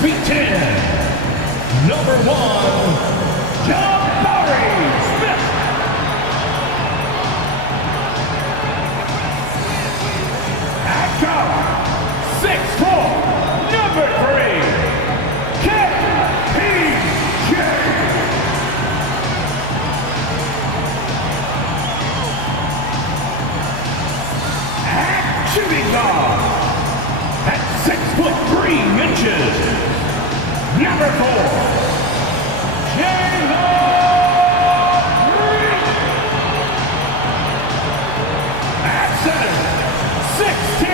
feet 10. Number 1, Smith. At guard, 6'4", number 3, KPJ. At shooting guard, at 6'3", number 4, at center, 6'10",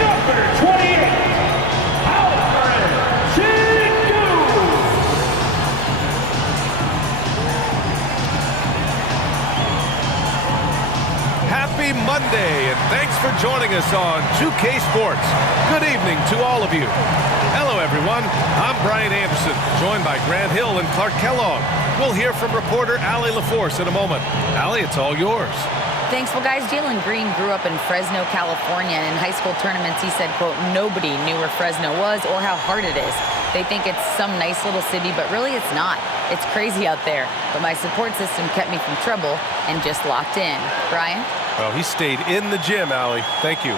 number 28, Alfred Chingu. Happy Monday, and thanks for joining us on 2K Sports. Good evening to all of you. Hello, everyone. I'm Brian Anderson, joined by Grant Hill and Clark Kellogg. We'll hear from reporter Allie LaForce in a moment. Allie, it's all yours. Thanks. Well, guys, Jalen Green grew up in Fresno, California, and in high school tournaments, he said, quote, nobody knew where Fresno was or how hard it is. They think it's some nice little city, but really it's not. It's crazy out there. But my support system kept me from trouble and just locked in. Brian? Well, he stayed in the gym, Allie. Thank you.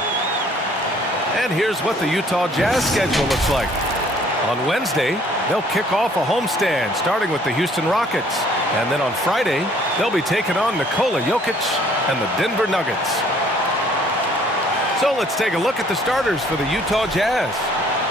And here's what the Utah Jazz schedule looks like. On Wednesday, they'll kick off a homestand, starting with the Houston Rockets. And then on Friday, they'll be taking on Nikola Jokic and the Denver Nuggets. So let's take a look at the starters for the Utah Jazz.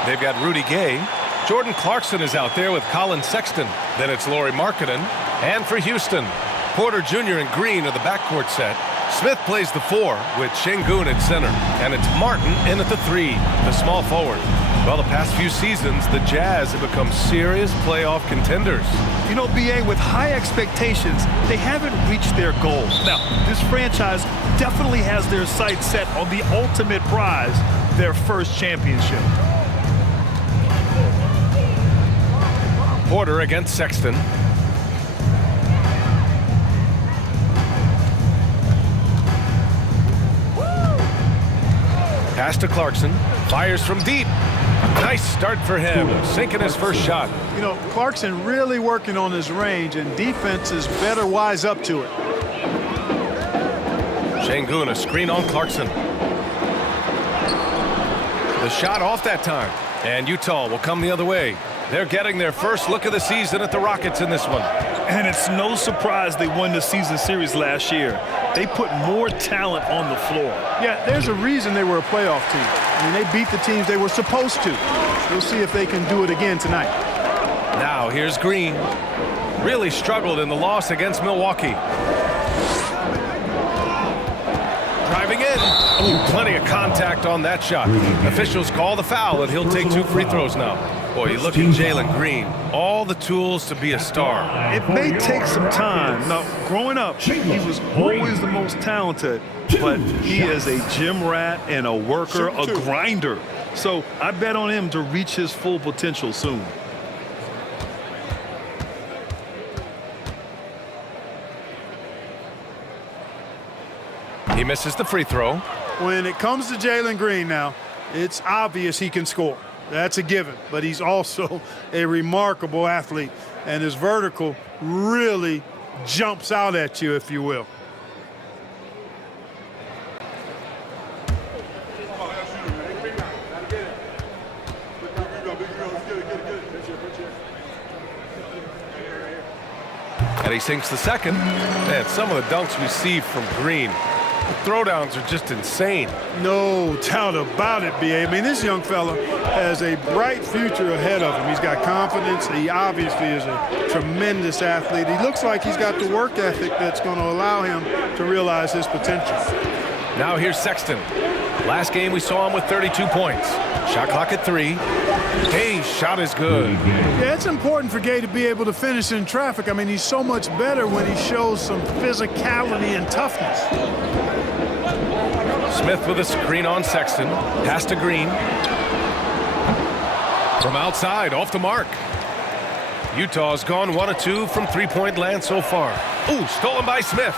They've got Rudy Gay. Jordan Clarkson is out there with Colin Sexton. Then it's Lauri Markkanen. And for Houston, Porter Jr. and Green are the backcourt set. Smith plays the 4 with Şengün at center. And it's Martin in at the 3, the small forward. Well, the past few seasons, the Jazz have become serious playoff contenders. You know, BA, with high expectations, they haven't reached their goals. Now, this franchise definitely has their sights set on the ultimate prize, their first championship. Porter against Sexton. Pass to Clarkson. Fires from deep. Nice start for him, sinking his first shot. You know, Clarkson really working on his range, and defenses better wise up to it. Şengün, a screen on Clarkson. The shot off that time, and Utah will come the other way. They're getting their first look of the season at the Rockets in this one. And it's no surprise they won the season series last year. They put more talent on the floor. Yeah, there's a reason they were a playoff team. I mean, they beat the teams they were supposed to. We'll see if they can do it again tonight. Now here's Green. Really struggled in the loss against Milwaukee. Driving in. Ooh, plenty of contact on that shot. Officials call the foul, and he'll take 2 free throws now. Boy, you look at Jalen Green. All the tools to be a star. It may take some time. Now, growing up, he was always the most talented, but he is a gym rat and a worker, a grinder. So I bet on him to reach his full potential soon. He misses the free throw. When it comes to Jalen Green now, it's obvious he can score. That's a given, but he's also a remarkable athlete, and his vertical really jumps out at you, if you will. And he sinks the second. Man, some of the dunks we see from Green, the throwdowns are just insane. No doubt about it, B.A. I mean, this young fella has a bright future ahead of him. He's got confidence. He obviously is a tremendous athlete. He looks like he's got the work ethic that's going to allow him to realize his potential. Now here's Sexton. Last game we saw him with 32 points. Shot clock at 3. Gay's shot is good. Yeah, it's important for Gay to be able to finish in traffic. I mean, he's so much better when he shows some physicality and toughness. Smith with a screen on Sexton. Pass to Green. From outside, off the mark. Utah's gone 1 of 2 from three-point land so far. Ooh, stolen by Smith.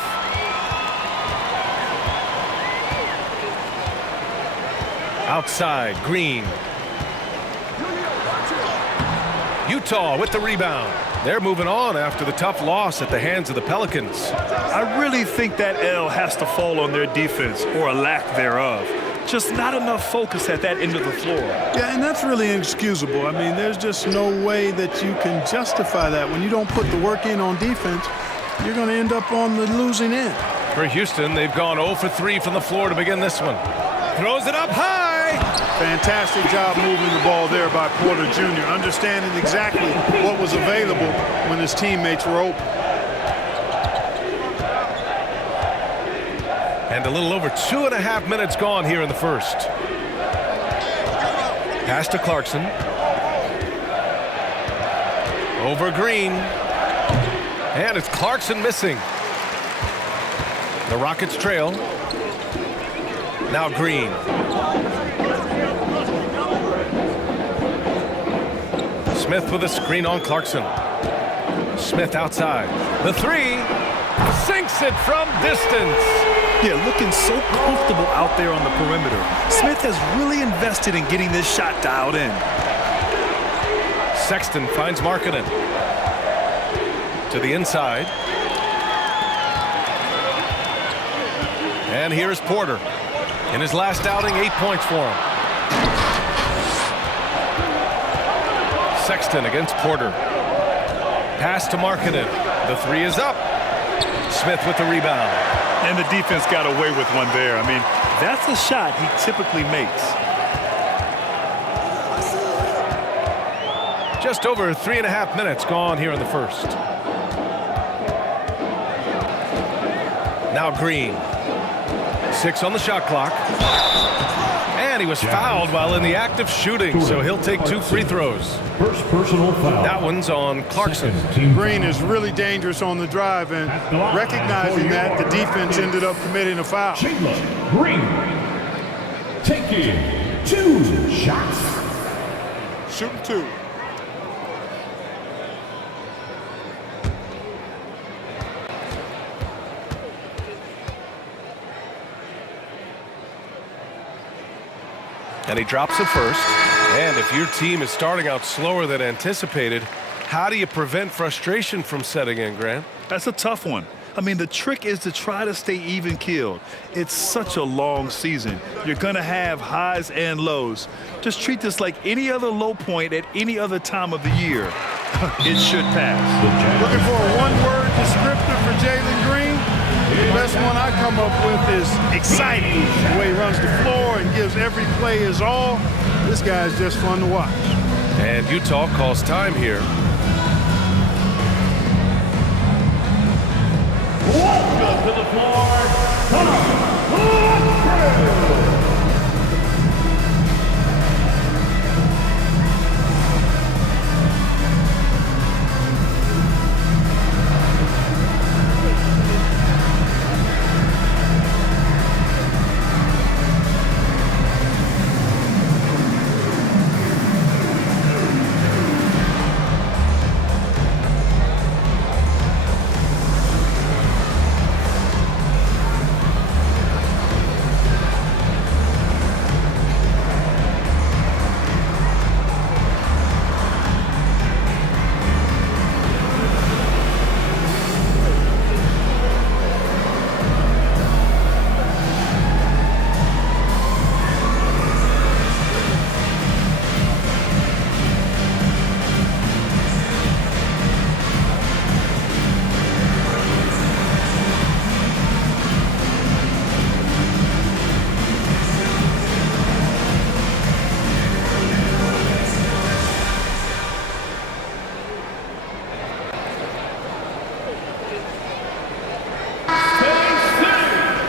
Outside, Green. Utah with the rebound. They're moving on after the tough loss at the hands of the Pelicans. I really think that L has to fall on their defense, or a lack thereof. Just not enough focus at that end of the floor. Yeah, and that's really inexcusable. I mean, there's just no way that you can justify that. When you don't put the work in on defense, you're going to end up on the losing end. For Houston, they've gone 0 for 3 from the floor to begin this one. Throws it up high. Fantastic job moving the ball there by Porter Jr., understanding exactly what was available when his teammates were open. And a little over 2.5 minutes gone here in the first. Pass to Clarkson. Over Green. And it's Clarkson missing. The Rockets trail. Now Green. Smith with a screen on Clarkson. Smith outside. The three. Sinks it from distance. Yeah, looking so comfortable out there on the perimeter. Smith has really invested in getting this shot dialed in. Sexton finds Markkanen. To the inside. And here's Porter. In his last outing, 8 points for him. Sexton against Porter. Pass to Markkanen. The three is up. Smith with the rebound. And the defense got away with one there. I mean, that's a shot he typically makes. Just over 3.5 minutes gone here in the first. Now Green. 6 on the shot clock. And he was fouled while in the act of shooting, so he'll take 2 free throws. First personal foul. That one's on Clarkson. Green is really dangerous on the drive, and recognizing that, the defense ended up committing a foul. Green taking 2 shots. Shooting 2. And he drops it first. And if your team is starting out slower than anticipated, how do you prevent frustration from setting in, Grant? That's a tough one. I mean, the trick is to try to stay even-keeled. It's such a long season. You're going to have highs and lows. Just treat this like any other low point at any other time of the year. It should pass. Looking for a one-word descriptor for Jalen Green? The best one I come up with is exciting. The way he runs the floor and gives every play his all. This guy's just fun to watch. And Utah calls time here. Welcome to the floor, Tom.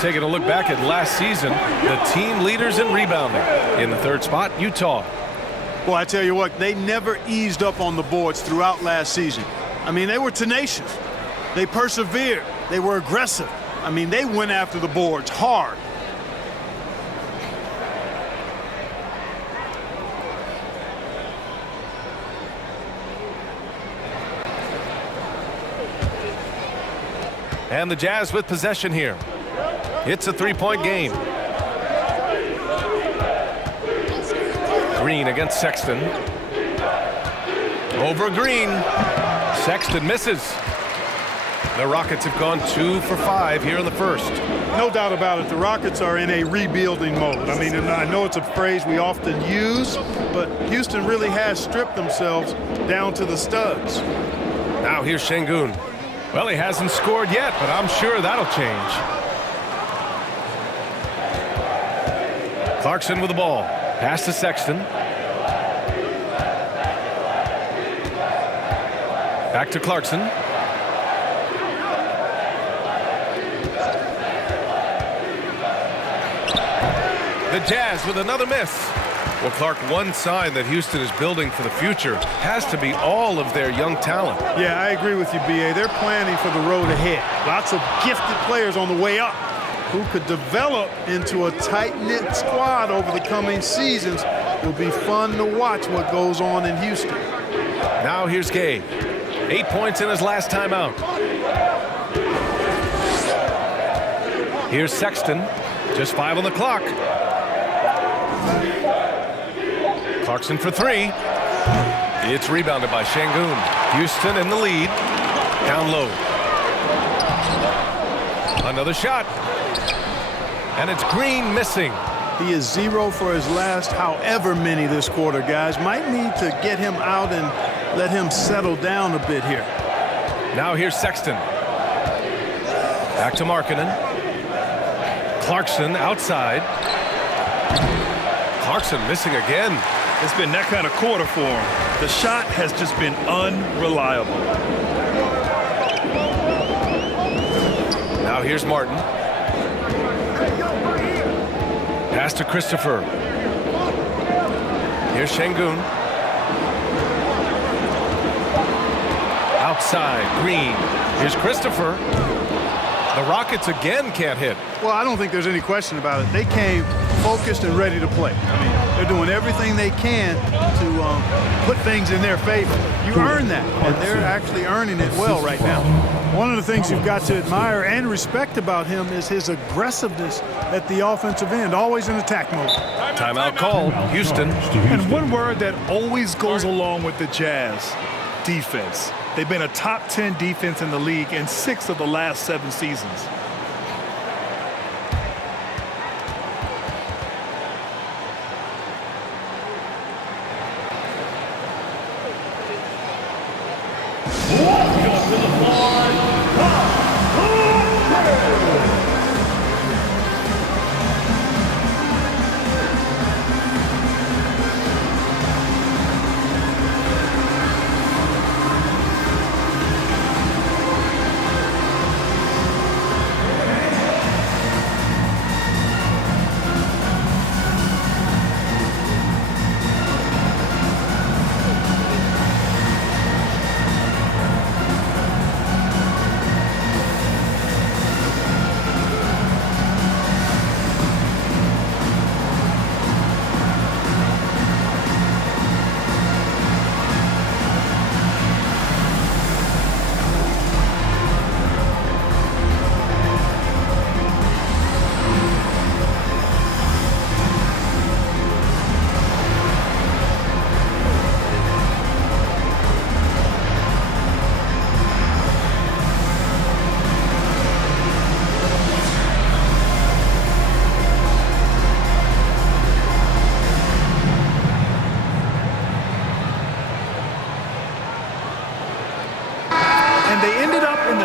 Taking a look back at last season, the team leaders in rebounding. In the third spot, Utah. Boy, I tell you what, they never eased up on the boards throughout last season. I mean, they were tenacious. They persevered. They were aggressive. I mean, they went after the boards hard. And the Jazz with possession here. It's a three-point game. Green against Sexton. Over Green. Sexton misses. The Rockets have gone 2 for 5 here in the first. No doubt about it, the Rockets are in a rebuilding mode. I mean, and I know it's a phrase we often use, but Houston really has stripped themselves down to the studs. Now here's Şengün. Well, he hasn't scored yet, but I'm sure that'll change. Clarkson with the ball. Pass to Sexton. Back to Clarkson. The Jazz with another miss. Well, Clark, one sign that Houston is building for the future has to be all of their young talent. Yeah, I agree with you, B.A. They're planning for the road ahead. Lots of gifted players on the way up who could develop into a tight-knit squad over the coming seasons. It'll be fun to watch what goes on in Houston. Now here's Gabe. 8 points in his last time out. Here's Sexton. Just 5 on the clock. Clarkson for 3. It's rebounded by Şengün. Houston in the lead. Down low. Another shot. And it's Green missing. He is 0 for his last however many this quarter, guys. Might need to get him out and let him settle down a bit here. Now here's Sexton. Back to Markkanen. Clarkson outside. Clarkson missing again. It's been that kind of quarter for him. The shot has just been unreliable. Now here's Martin. Pass to Christopher. Here's Şengün. Outside, Green. Here's Christopher. The Rockets again can't hit. Well, I don't think there's any question about it. They came focused and ready to play. I mean, they're doing everything they can to put things in their favor. You earn that, and they're actually earning it well right now. One of the things you've got to admire and respect about him is his aggressiveness at the offensive end, always in attack mode. Timeout called, Houston. And one word that always goes along with the Jazz, defense. They've been a top 10 defense in the league in 6 of the last 7 seasons. Welcome to the floor,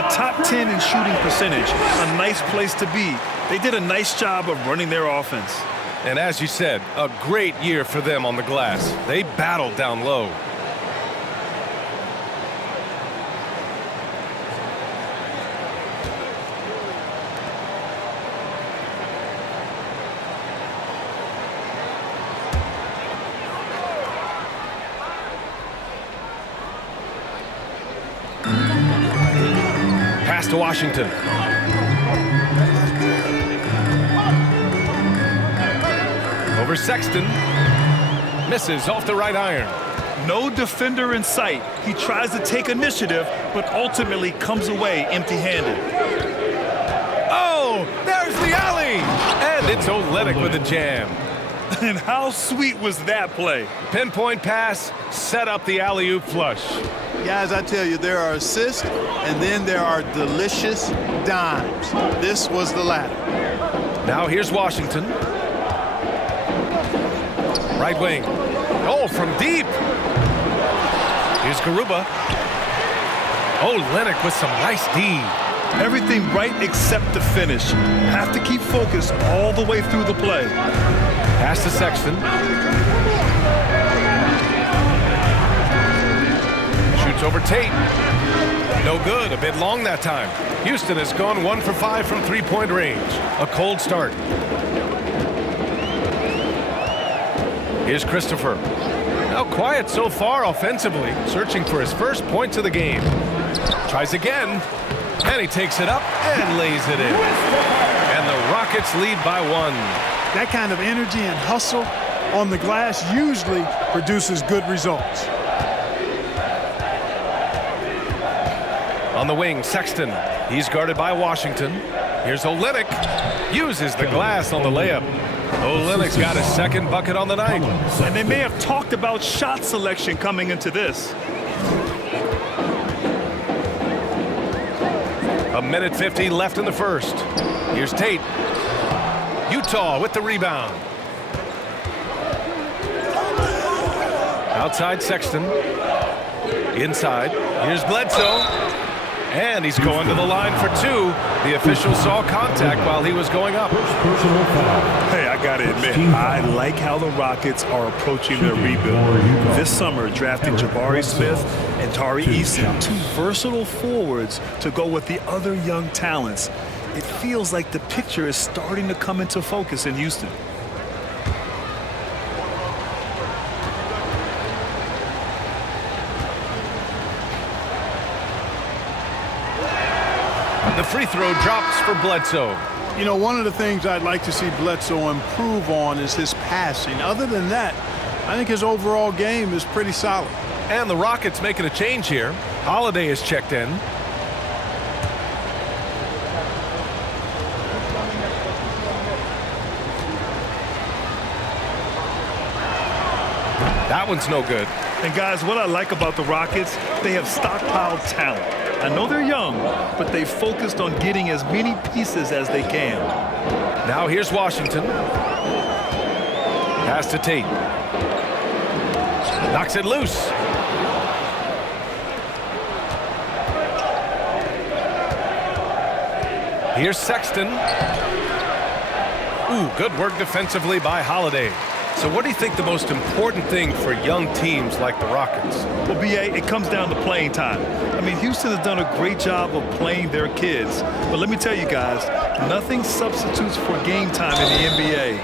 Top 10 in shooting percentage, a nice place to be. They did a nice job of running their offense. And as you said, a great year for them on the glass. They battled down low. Pass to Washington. Over Sexton. Misses off the right iron. No defender in sight. He tries to take initiative, but ultimately comes away empty-handed. Oh, there's the alley! And it's Olynyk with a jam. And how sweet was that play? Pinpoint pass, set up the alley-oop flush. Guys, I tell you, there are assists, and then there are delicious dimes. This was the latter. Now here's Washington. Right wing. Oh, from deep. Here's Garuba. Oh, Lennox with some nice D. Everything right except the finish. Have to keep focused all the way through the play. Pass to Sexton. Shoots over Tate. No good, a bit long that time. Houston has gone 1 for 5 from three-point range. A cold start. Here's Christopher. Now quiet so far offensively, searching for his first points of the game. Tries again, and he takes it up and lays it in. And the Rockets lead by 1. That kind of energy and hustle on the glass usually produces good results. On the wing, Sexton. He's guarded by Washington. Here's Olynyk. Uses the glass on the layup. Olynyk's got his second bucket on the night. And they may have talked about shot selection coming into this. A minute 50 left in the first. Here's Tate. Utah with the rebound. Outside Sexton. Inside. Here's Bledsoe. And he's going to the line for 2. The official saw contact while he was going up. Hey, I gotta admit, I like how the Rockets are approaching their rebuild. This summer, drafting Jabari Smith and Tari Eason, 2 versatile forwards to go with the other young talents. It feels like the picture is starting to come into focus in Houston. The free throw drops for Bledsoe. You know, one of the things I'd like to see Bledsoe improve on is his passing. Other than that, I think his overall game is pretty solid. And the Rockets making a change here. Holiday is checked in. That one's no good. And guys, what I like about the Rockets, they have stockpiled talent. I know they're young, but they focused on getting as many pieces as they can. Now here's Washington. Pass to Tate. Knocks it loose. Here's Sexton. Ooh, good work defensively by Holiday. So what do you think the most important thing for young teams like the Rockets? Well, B.A., it comes down to playing time. I mean, Houston has done a great job of playing their kids. But let me tell you guys, nothing substitutes for game time in the NBA.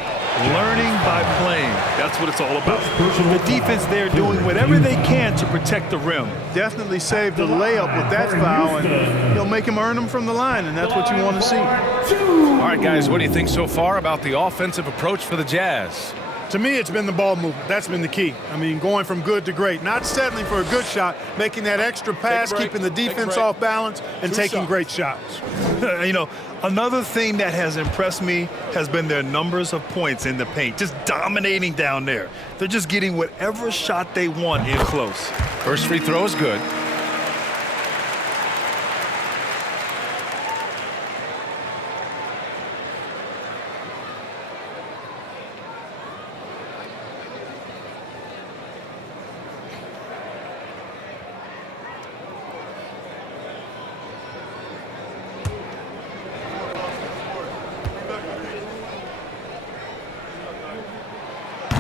Learning by playing. That's what it's all about. The defense there doing whatever they can to protect the rim. Definitely saved the layup with that foul, and he'll make him earn them from the line, and that's what you want to see. All right, guys, what do you think so far about the offensive approach for the Jazz? To me, it's been the ball movement. That's been the key. I mean, going from good to great. Not settling for a good shot, making that extra pass, keeping the defense off balance, and taking great shots. You know, another thing that has impressed me has been their numbers of points in the paint. Just dominating down there. They're just getting whatever shot they want in close. First free throw is good.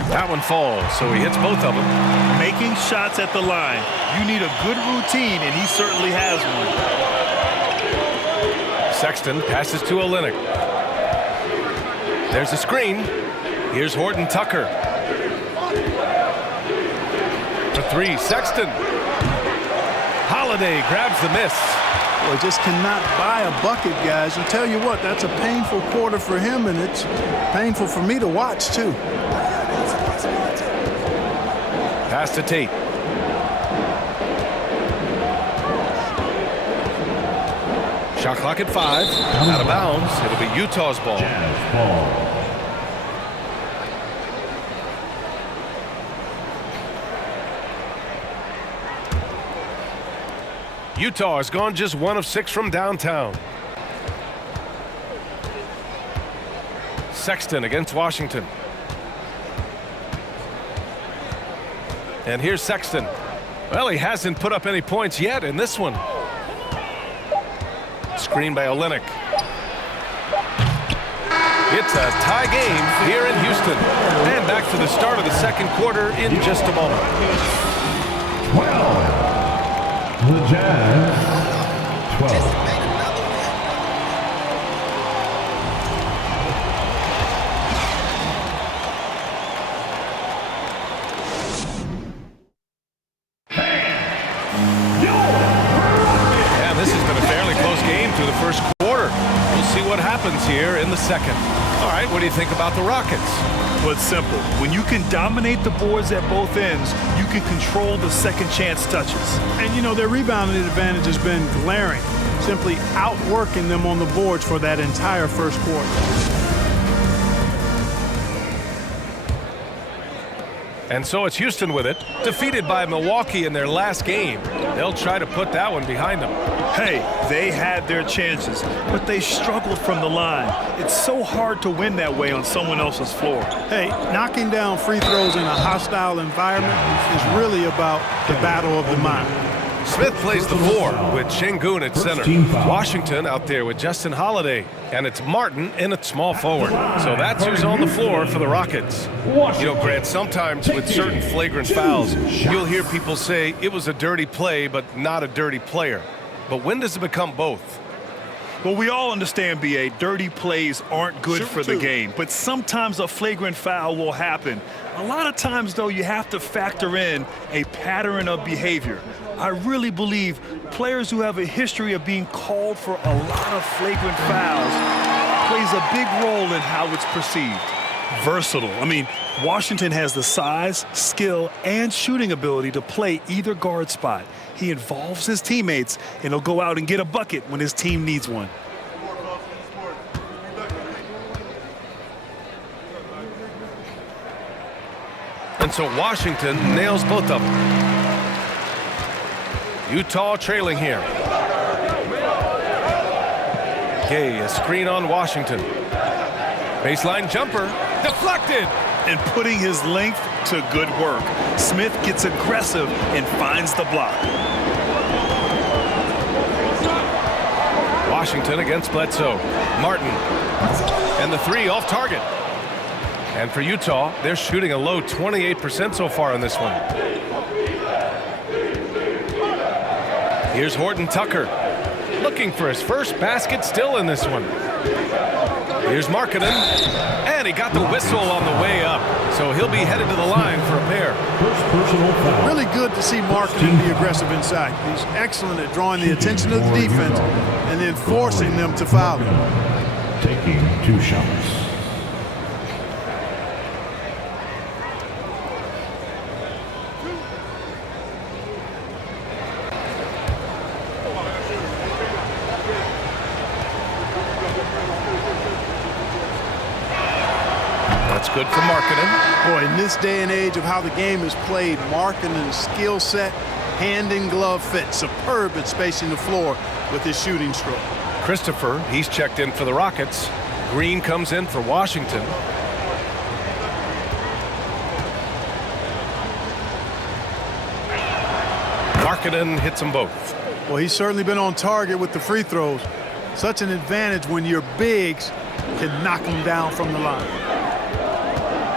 That one falls, so he hits both of them. Making shots at the line. You need a good routine, and he certainly has one. Sexton passes to Olynyk. There's a screen. Here's Horton Tucker. For 3, Sexton. Holiday grabs the miss. Well, just cannot buy a bucket, guys. I'll tell you what, that's a painful quarter for him, and it's painful for me to watch, too. Pass to Tate. Shot clock at 5. Out of bounds. It'll be Utah's ball. Utah has gone just 1 of 6 from downtown. Sexton against Washington. And here's Sexton. Well, he hasn't put up any points yet in this one. Screen by Olynyk. It's a tie game here in Houston. And back to the start of the second quarter in just a moment. 12. The Jazz. 12. And this has been a fairly close game through the first quarter. We'll see what happens here in the second. All right, what do you think about the Rockets? Well, it's simple. When you can dominate the boards at both ends, you can control the second chance touches. And, you know, their rebounding advantage has been glaring, simply outworking them on the boards for that entire first quarter. And so it's Houston with it, defeated by Milwaukee in their last game. They'll try to put that one behind them. Hey, they had their chances, but they struggled from the line. It's so hard to win that way on someone else's floor. Hey, knocking down free throws in a hostile environment is really about the battle of the mind. Smith plays the 4 with Şengün at center. Washington out there with Justin Holiday. And it's Martin in at small forward. So that's who's on the floor for the Rockets. You know, Grant, sometimes with certain flagrant fouls, you'll hear people say it was a dirty play, but not a dirty player. But when does it become both? Well, we all understand, B.A., dirty plays aren't good for the game, but sometimes a flagrant foul will happen. A lot of times, though, you have to factor in a pattern of behavior. I really believe players who have a history of being called for a lot of flagrant fouls plays a big role in how it's perceived. Versatile. I mean, Washington has the size, skill, and shooting ability to play either guard spot. He involves his teammates, and he'll go out and get a bucket when his team needs one. And so Washington nails both of them. Utah trailing here. Gay, a screen on Washington. Baseline jumper, deflected. And putting his length to good work. Smith gets aggressive and finds the block. Washington against Bledsoe. Martin. And the 3 off target. And for Utah, they're shooting a low 28% so far in this one. Here's Horton Tucker. Looking for his first basket still in this one. Here's Markkanen. And he got the whistle on the way up. So he'll be headed to the line for a pair. Really good to see Markkanen be aggressive inside. He's excellent at drawing the attention of the defense and then forcing them to foul him. Taking 2 shots. Good for Markkanen. Boy, in this day and age of how the game is played, Markkanen's skill set, hand and glove fit, superb at spacing the floor with his shooting stroke. Christopher, he's checked in for the Rockets. Green comes in for Washington. Markkanen hits them both. Well, he's certainly been on target with the free throws. Such an advantage when your bigs can knock them down from the line.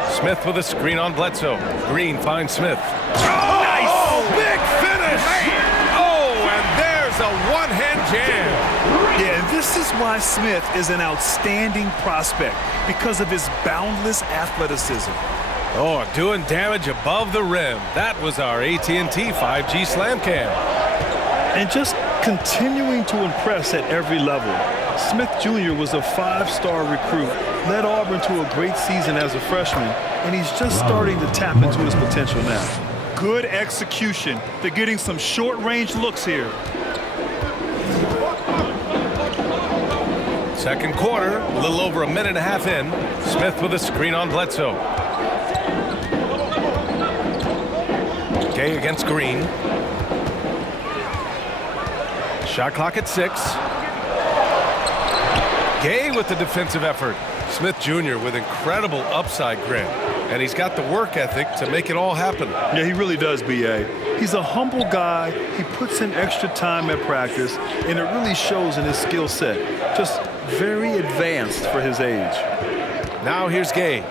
Smith with a screen on Bledsoe. Green finds Smith. Oh, nice! Big finish! Oh, and there's a one-hand jam. Yeah, and this is why Smith is an outstanding prospect, because of his boundless athleticism. Oh, doing damage above the rim. That was our AT&T 5G Slam Cam. And just continuing to impress at every level. Smith Jr. was a 5-star recruit, led Auburn to a great season as a freshman, and he's just starting to tap into his potential now. Good execution. They're getting some short-range looks here. Second quarter, a little over a minute and a half in. Smith with a screen on Bledsoe. Gay against Green. Shot clock at 6. Gay with the defensive effort. Smith Jr. with incredible upside, Grant. And he's got the work ethic to make it all happen. Yeah, he really does, B.A. He's a humble guy. He puts in extra time at practice, and it really shows in his skill set. Just very advanced for his age. Now here's Gay.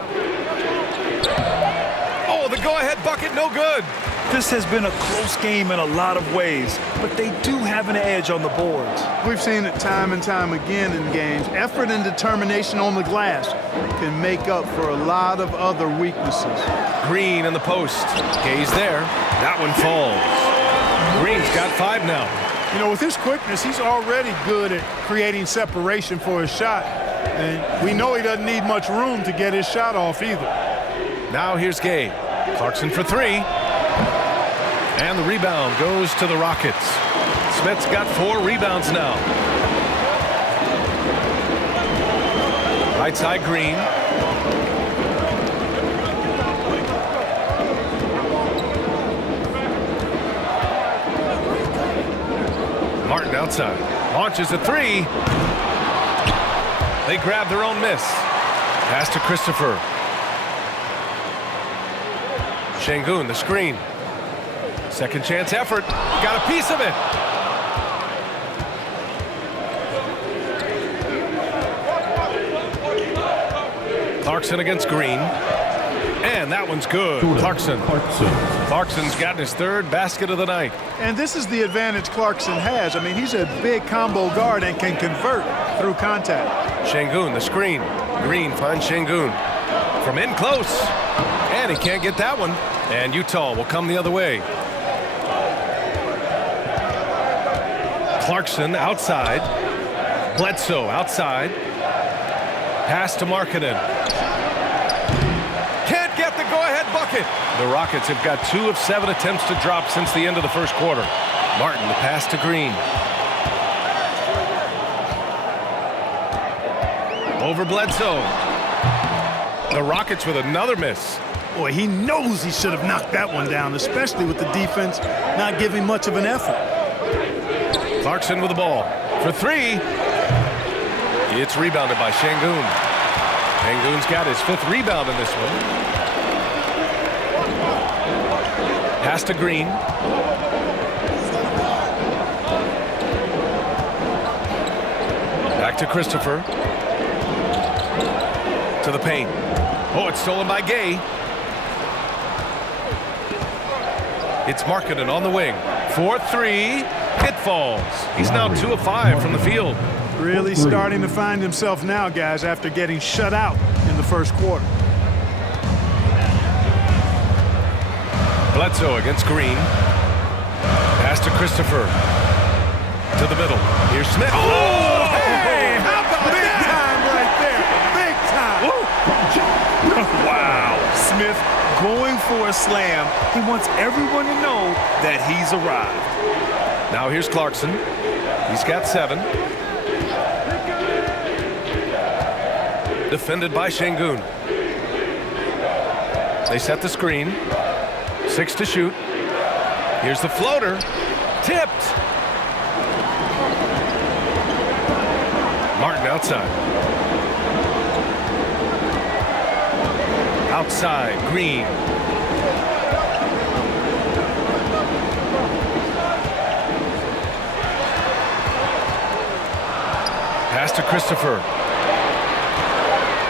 Oh, the go-ahead bucket, no good. This has been a close game in a lot of ways, but they do have an edge on the boards. We've seen it time and time again in games. Effort and determination on the glass can make up for a lot of other weaknesses. Green in the post. Gay's there. That one falls. Green's got 5 now. You know, with his quickness, he's already good at creating separation for his shot. And we know he doesn't need much room to get his shot off either. Now here's Gay. Clarkson for 3. And the rebound goes to the Rockets. Smith's got 4 rebounds now. Right side, Green. Martin outside. Launches a 3. They grab their own miss. Pass to Christopher. Şengün, the screen. Second chance effort. Got a piece of it. Clarkson against Green. And that one's good. Clarkson's gotten his 3rd basket of the night. And this is the advantage Clarkson has. I mean, he's a big combo guard and can convert through contact. Şengün, the screen. Green finds Şengün. From in close. And he can't get that one. And Utah will come the other way. Clarkson outside. Bledsoe outside. Pass to Markkanen. Can't get the go-ahead bucket. The Rockets have got 2 of 7 attempts to drop since the end of the first quarter. Martin, the pass to Green. Over Bledsoe. The Rockets with another miss. Boy, he knows he should have knocked that one down, especially with the defense not giving much of an effort. Clarkson with the ball for 3. It's rebounded by Şengün. Şengün's got his 5th rebound in this one. Pass to Green. Back to Christopher. To the paint. Oh, it's stolen by Gay. It's Markkanen on the wing. 4-3. It falls. He's now 2 of 5 from the field. Really starting to find himself now, guys, after getting shut out in the first quarter. Bledsoe against Green. Pass to Christopher. To the middle. Here's Smith. Oh, hey, how about big time right there? Big time. Wow. Smith going for a slam. He wants everyone to know that he's arrived. Now here's Clarkson. He's got 7. Defended by Şengün. They set the screen. 6 to shoot. Here's the floater. Tipped. Martin outside. Outside, Green. Pass to Christopher.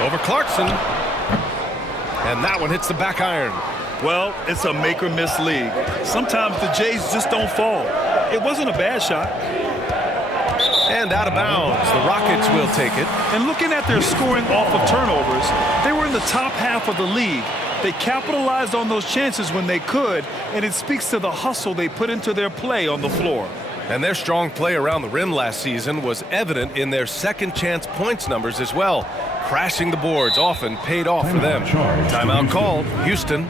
Over Clarkson. And that one hits the back iron. Well, it's a make-or-miss league. Sometimes the Jays just don't fall. It wasn't a bad shot. And out of bounds. The Rockets will take it. And looking at their scoring off of turnovers, they were in the top half of the league. They capitalized on those chances when they could, and it speaks to the hustle they put into their play on the floor. And their strong play around the rim last season was evident in their second chance points numbers as well. Crashing the boards often paid off for them. Timeout called. Houston.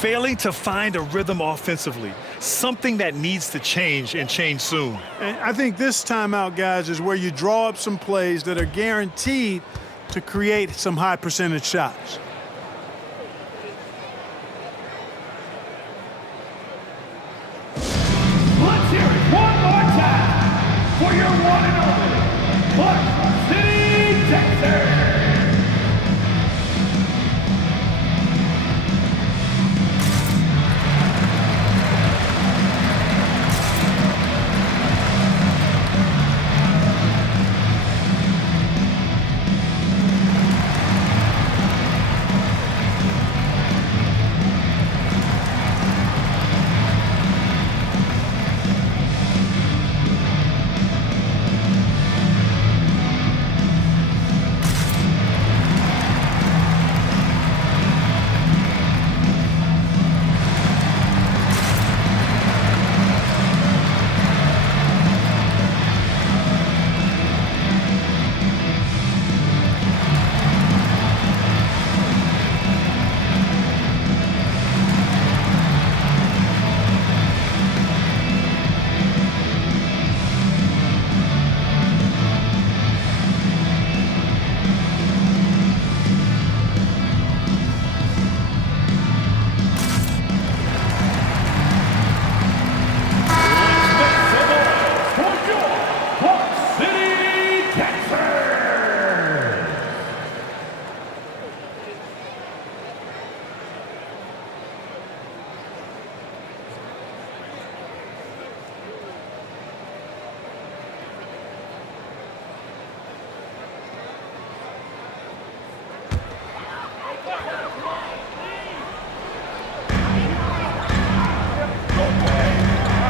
Failing to find a rhythm offensively, something that needs to change and change soon. And I think this timeout, guys, is where you draw up some plays that are guaranteed to create some high percentage shots. Let's hear it one more time for your one and only Clark City, Texas.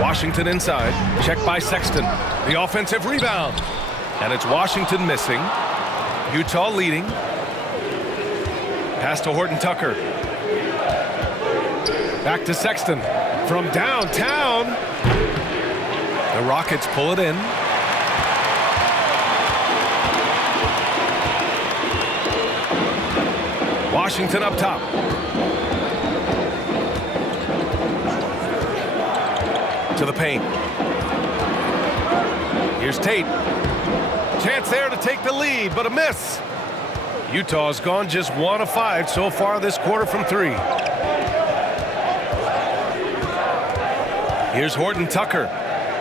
Washington inside. Check by Sexton. The offensive rebound. And it's Washington missing. Utah leading. Pass to Horton Tucker. Back to Sexton. From downtown. The Rockets pull it in. Washington up top. To the paint. Here's Tate. Chance there to take the lead, but a miss. Utah's gone just 1 of 5 so far this quarter from 3. Here's Horton Tucker.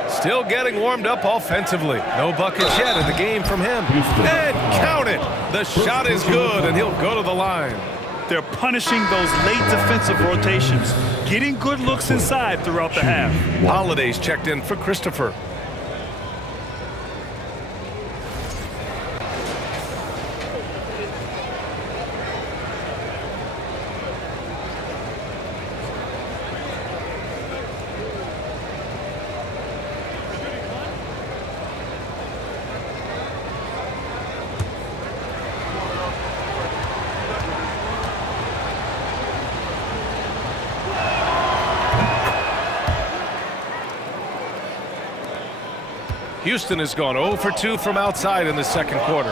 Still getting warmed up offensively. No buckets yet in the game from him. And count it. The shot is good, and he'll go to the line. They're punishing those late defensive rotations, getting good looks inside throughout the half. Holiday's checked in for Christopher. Houston has gone 0 for 2 from outside in the second quarter.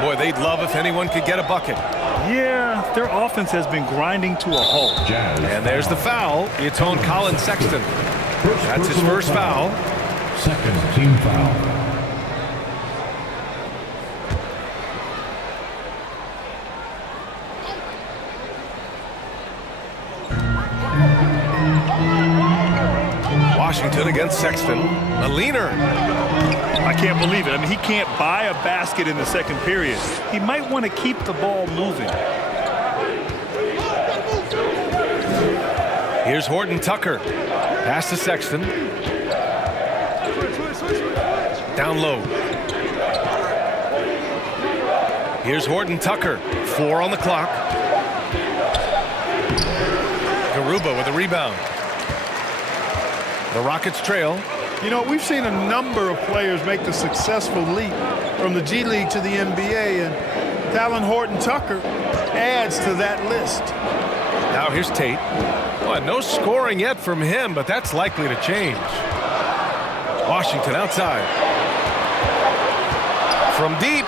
Boy, they'd love if anyone could get a bucket. Yeah, their offense has been grinding to a halt. And there's the foul. It's on Colin Sexton. That's his first foul. Second team foul. Washington against Sexton. A leaner. I can't believe it. I mean, he can't buy a basket in the second period. He might want to keep the ball moving. Here's Horton Tucker. Pass to Sexton. Down low. Here's Horton Tucker. 4 on the clock. Garuba with a rebound. The Rockets trail. You know, we've seen a number of players make the successful leap from the G League to the NBA, and Talon Horton Tucker adds to that list. Now here's Tate. Well, no scoring yet from him, but that's likely to change. Washington outside. From deep.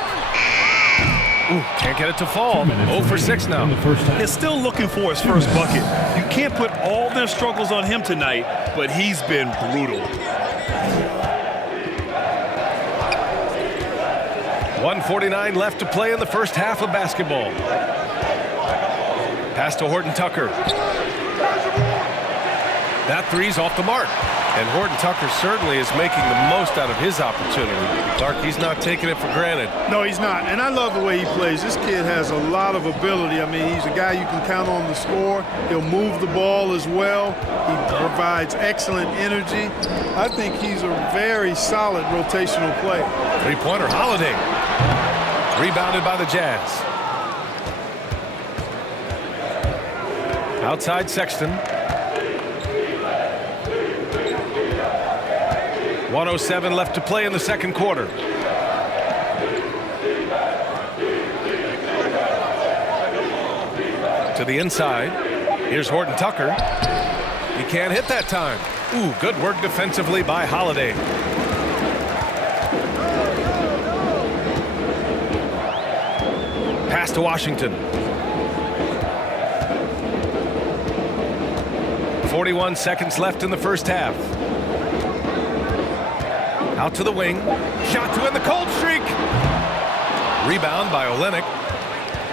Ooh, can't get it to fall. 0 for 6 now. He's still looking for his first bucket. You can't put all their struggles on him tonight, but he's been brutal. 1:49 left to play in the first half of basketball. Pass to Horton Tucker. That three's off the mark. And Horton Tucker certainly is making the most out of his opportunity. Clark, he's not taking it for granted. No, he's not. And I love the way he plays. This kid has a lot of ability. I mean, he's a guy you can count on to score. He'll move the ball as well. He provides excellent energy. I think he's a very solid rotational player. Three-pointer, Holiday. Rebounded by the Jazz. Outside Sexton. 1:07 left to play in the second quarter. To the inside. Here's Horton Tucker. He can't hit that time. Ooh, good work defensively by Holiday. Pass to Washington. 41 seconds left in the first half. Out to the wing. Shot to end the cold streak. Rebound by Olynyk.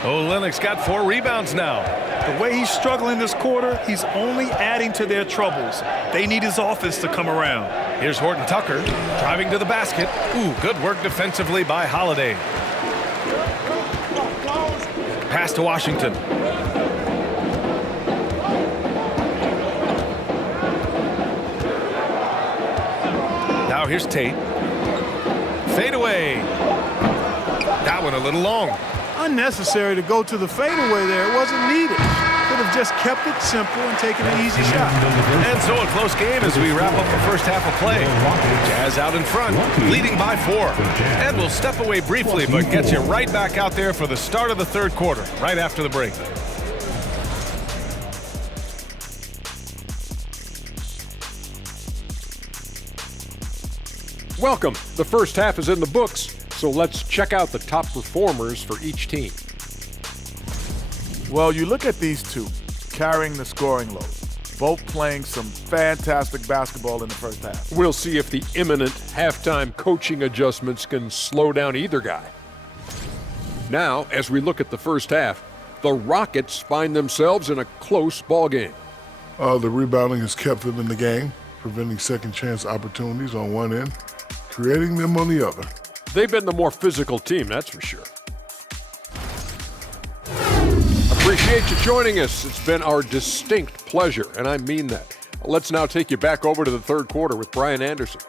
Olynyk's got 4 rebounds now. The way he's struggling this quarter, he's only adding to their troubles. They need his offense to come around. Here's Horton Tucker driving to the basket. Ooh, good work defensively by Holiday. Pass to Washington. Now here's Tate. Fade away. That one a little long. Unnecessary to go to the fadeaway there. It wasn't needed. Could have just kept it simple and taken an easy shot. And so a close game as we wrap up the first half of play. Jazz out in front, leading by 4. And we'll step away briefly, but get you right back out there for the start of the third quarter, right after the break. Welcome. The first half is in the books, so let's check out the top performers for each team. Well, you look at these two carrying the scoring load, both playing some fantastic basketball in the first half. We'll see if the imminent halftime coaching adjustments can slow down either guy. Now, as we look at the first half, the Rockets find themselves in a close ballgame. The rebounding has kept them in the game, preventing second chance opportunities on one end, creating them on the other. They've been the more physical team, that's for sure. Appreciate you joining us. It's been our distinct pleasure, and I mean that. Let's now take you back over to the third quarter with Brian Anderson.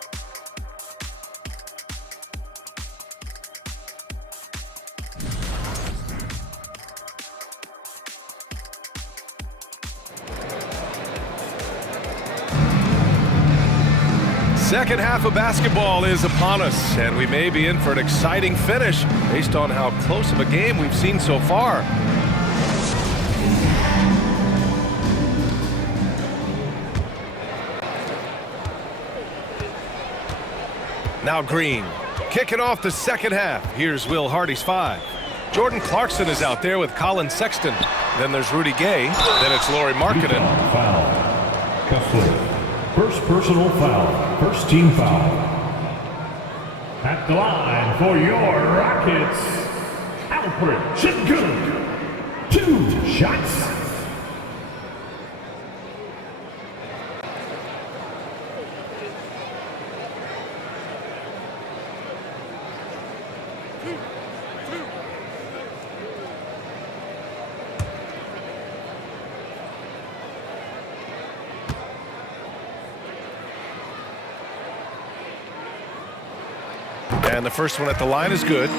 Second half of basketball is upon us, and we may be in for an exciting finish based on how close of a game we've seen so far. Now Green, kicking off the second half. Here's Will Hardy's 5. Jordan Clarkson is out there with Colin Sexton. Then there's Rudy Gay. Then it's Lauri Markkanen. Foul. Kessler. First personal foul. First team foul. At the line for your Rockets, Alfred Sengun. 2 shots. And the first one at the line is good.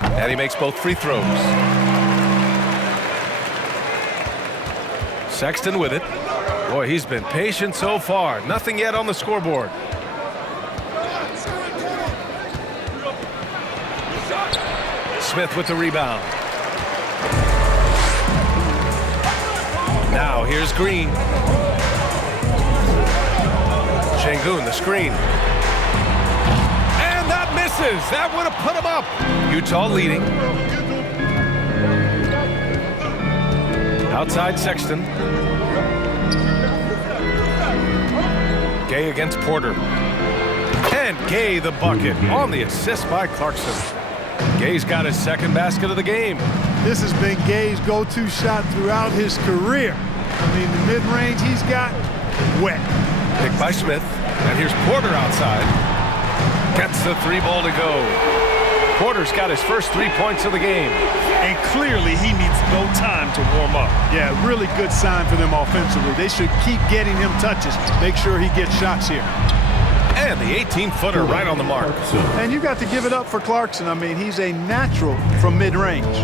And he makes both free throws. Sexton with it. Boy, he's been patient so far. Nothing yet on the scoreboard. Smith with the rebound. Now here's Green. Sengun, the screen. And that misses. That would have put him up. Utah leading. Outside Sexton. Gay Gay against Porter. And Gay the bucket on the assist by Clarkson. Gay's got his second basket of the game. This has been Gay's go-to shot throughout his career. I mean, the mid-range he's got, wet. Picked by Smith. And here's Porter outside. Gets the 3 ball to go. Porter's got his first 3 points of the game. And clearly he needs no time to warm up. Yeah, really good sign for them offensively. They should keep getting him touches. Make sure he gets shots here. And the 18-footer right on the mark. And you got to give it up for Clarkson. I mean, he's a natural from mid-range.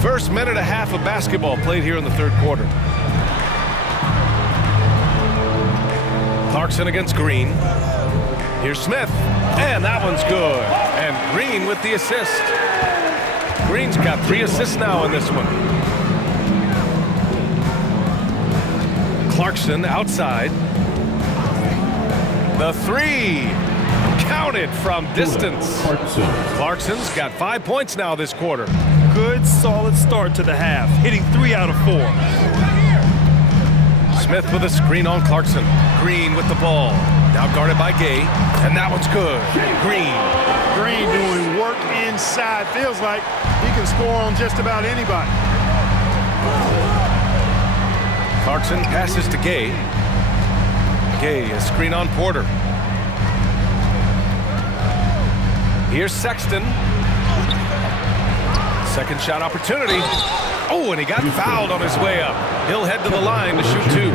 First minute and a half of basketball played here in the third quarter. Clarkson against Green. Here's Smith. And that one's good. And Green with the assist. Green's got 3 assists now in this one. Clarkson outside. The 3. Counted from distance. Clarkson's got 5 points now this quarter. Good, solid start to the half, hitting 3 out of 4. Smith with a screen on Clarkson. Green with the ball. Now guarded by Gay. And that one's good. Green. Green doing work inside. Feels like he can score on just about anybody. Clarkson passes to Gay. Gay, a screen on Porter. Here's Sexton. Second shot opportunity. Oh, and he got fouled on his way up. He'll head to the line to shoot 2.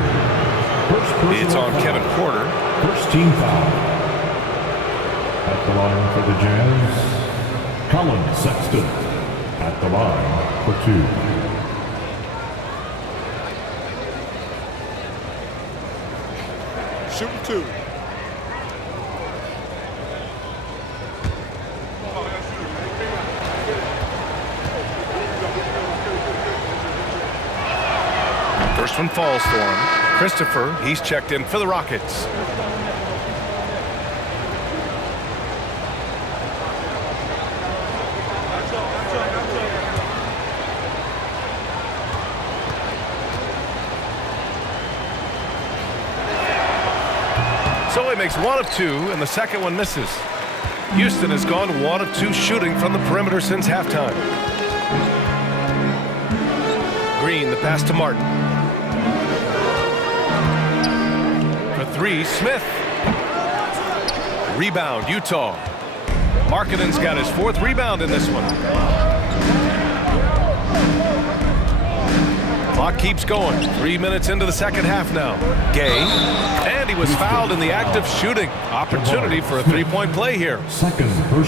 It's on Kevin Porter. First team foul. At the line for the Jazz, Colin Sexton. At the line for 2. Shooting 2. First one falls for him. Christopher, he's checked in for the Rockets. So he makes 1 of 2, and the second one misses. Houston has gone 1 of 2 shooting from the perimeter since halftime. Green, the pass to Martin. For 3, Smith. Rebound, Utah. Markkanen's got his 4th rebound in this one. Clock keeps going. 3 minutes into the second half now. Gay. And he was fouled in the act of shooting. Opportunity for a 3-point play here.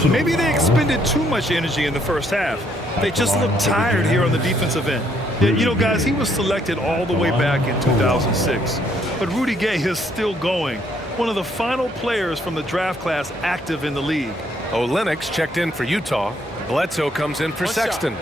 Maybe they expended too much energy in the first half. They just looked tired here on the defensive end. Yeah, you know, guys, he was selected all the way back in 2006. But Rudy Gay is still going. One of the final players from the draft class active in the league. Olenek checked in for Utah. Bledsoe comes in for Sexton.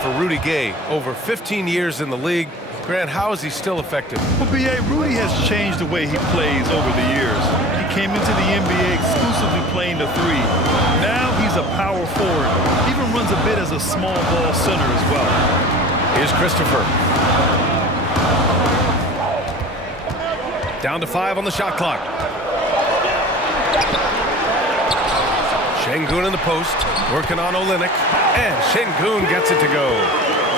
For Rudy Gay, over 15 years in the league. Grant, how is he still effective? Well, B.A., Rudy has changed the way he plays over the years. He came into the NBA exclusively playing the 3. Now he's a power forward. He even runs a bit as a small ball center as well. Here's Christopher. Down to 5 on the shot clock. Şengün in the post, working on Olenek, and Şengün gets it to go.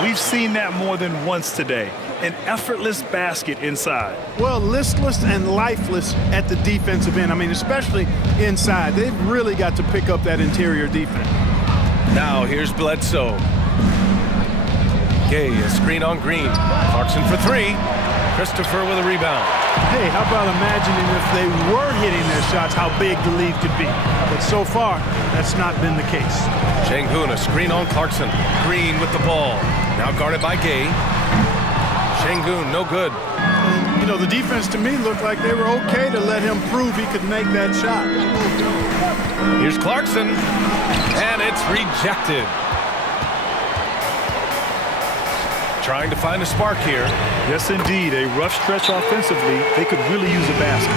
We've seen that more than once today. An effortless basket inside. Well, listless and lifeless at the defensive end. I mean, especially inside. They've really got to pick up that interior defense. Now here's Bledsoe. Gay, a screen on Green. Clarkson for 3. Christopher with a rebound. Hey, how about imagining if they were hitting their shots, how big the lead could be. But so far, that's not been the case. Şengün, a screen on Clarkson. Green with the ball. Now guarded by Gay. Şengün, no good. And, you know, the defense to me looked like they were okay to let him prove he could make that shot. Here's Clarkson, and it's rejected. trying to find a spark here. Yes, indeed. A rough stretch offensively. They could really use a basket.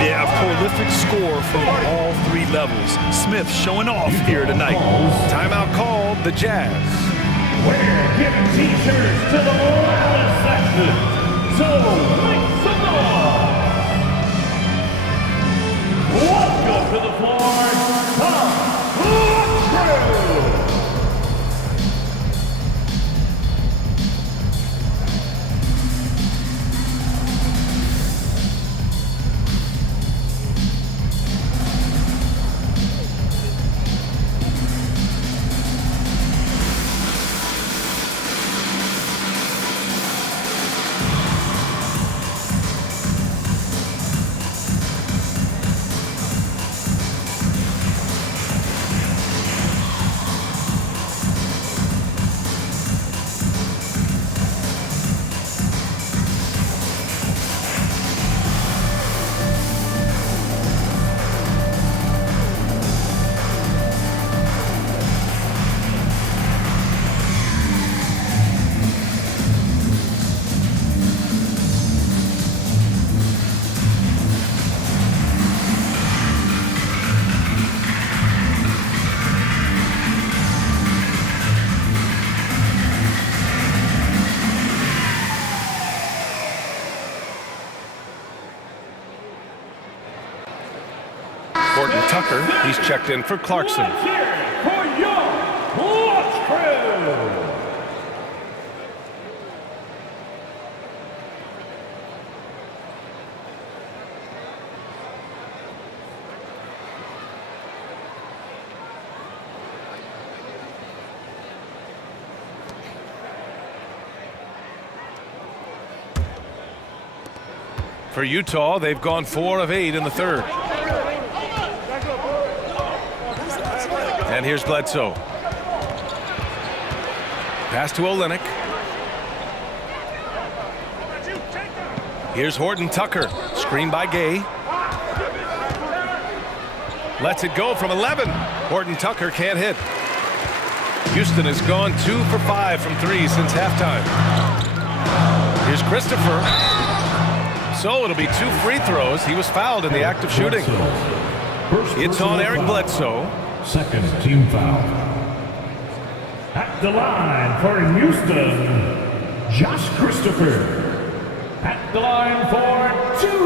They have prolific score from all three levels. Smith showing off here tonight. Timeout called, the Jazz. We're giving t-shirts to the loudest section. So make some noise. Welcome to the floor, Tom Crew. Tucker, he's checked in for Clarkson. For your Watch Crew. For Utah, they've gone 4 of 8 in the third. And here's Bledsoe. Pass to Olynyk. Here's Horton Tucker. Screen by Gay. Lets it go from 11. Horton Tucker can't hit. Houston has gone 2 for 5 from 3 since halftime. Here's Christopher. So it'll be 2 free throws. He was fouled in the act of shooting. It's on Eric Bledsoe. Second team foul. At the line for Houston, Josh Christopher. At the line for 2.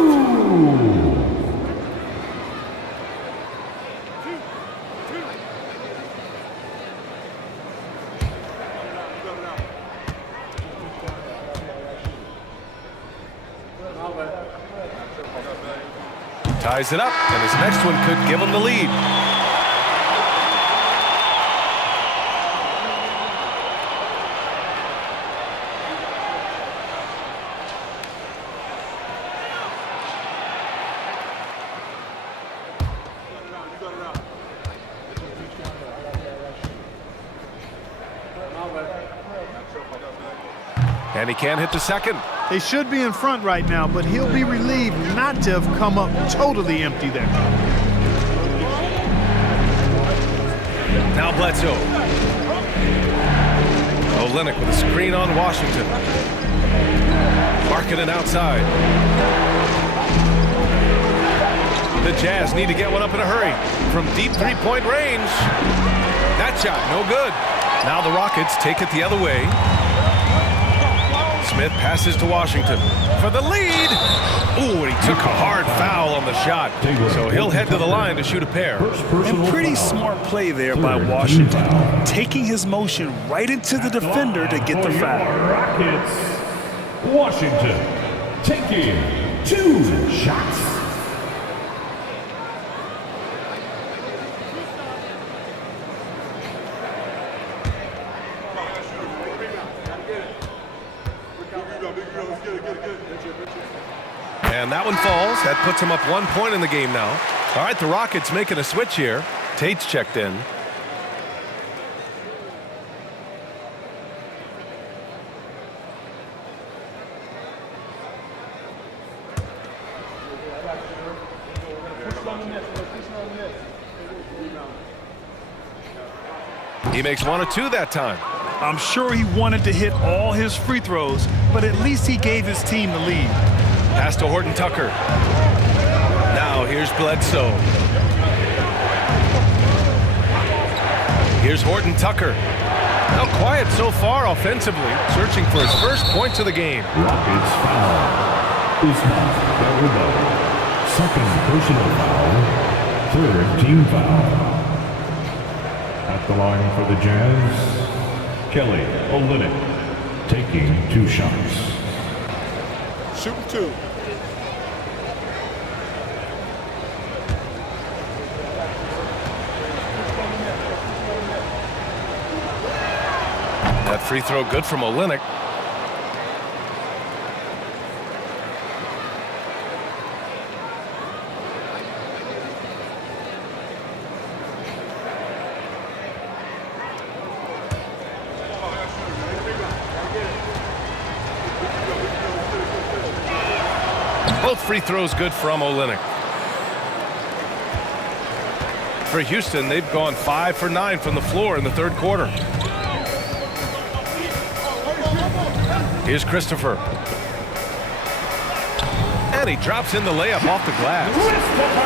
Ties it up, and his next one could give him the lead. And he can't hit the second. They should be in front right now, but he'll be relieved not to have come up totally empty there. Now Bledsoe. Olynyk with a screen on Washington. Marking it outside. The Jazz need to get one up in a hurry. From deep three-point range. That shot, no good. Now the Rockets take it the other way. Smith passes to Washington for the lead. Ooh, and he took a hard foul on the shot. So he'll head to the line to shoot a pair. And pretty smart play there by Washington. Taking his motion right into the defender to get the foul. Rockets, Washington taking 2 shots. And that one falls. That puts him up 1 point in the game now. All right, the Rockets making a switch here. Tate's checked in. He makes 1 of 2 that time. I'm sure he wanted to hit all his free throws, but at least he gave his team the lead. Pass to Horton Tucker. Now here's Bledsoe. Here's Horton Tucker. Now quiet so far offensively, searching for his first points of the game. Rockets foul. Usman Garuba. Second personal foul. Third team foul. At the line for the Jazz, Kelly Olynyk taking 2 shots. Shooting 2. That free throw good from Olynyk. Both free throws good from Olynyk. For Houston, they've gone 5 for 9 from the floor in the third quarter. Here's Christopher. And he drops in the layup off the glass.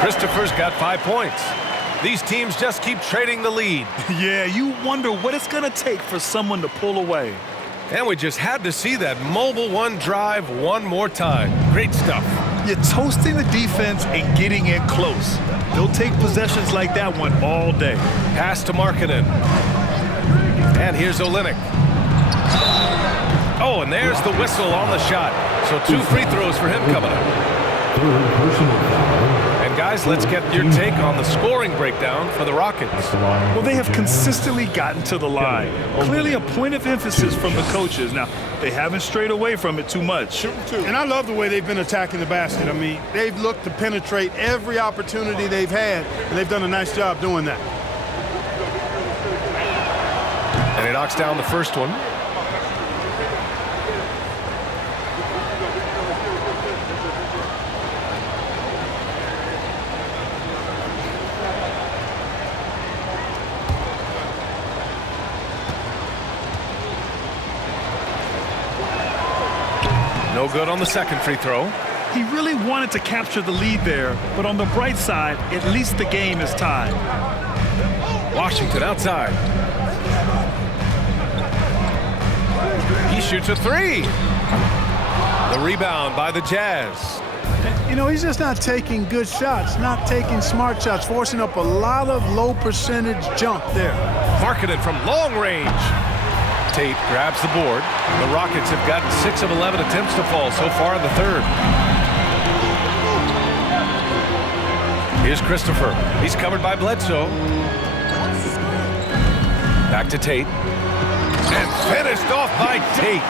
Christopher's got 5 points. These teams just keep trading the lead. Yeah, you wonder what it's going to take for someone to pull away. And we just had to see that mobile one drive one more time. Great stuff. You're toasting the defense and getting in close. They'll take possessions like that one all day. Pass to Markkanen. And here's Olynyk. Oh, and there's the whistle on the shot. So 2 free throws for him coming up. Third personal foul. And guys, let's get your take on the scoring breakdown for the Rockets. Well, they have consistently gotten to the line. Clearly a point of emphasis from the coaches. Now, they haven't strayed away from it too much. And I love the way they've been attacking the basket. I mean, they've looked to penetrate every opportunity they've had, and they've done a nice job doing that. And he knocks down the first one. No good on the second free throw. He really wanted to capture the lead there, but on the bright side, at least the game is tied. Washington outside. He shoots a 3. The rebound by the Jazz. You know, he's just not taking good shots, not taking smart shots, forcing up a lot of low percentage jump there. Markkanen from long range. Tate grabs the board. The Rockets have gotten 6 of 11 attempts to fall so far in the third. Here's Christopher. He's covered by Bledsoe. Back to Tate. And finished off by Tate.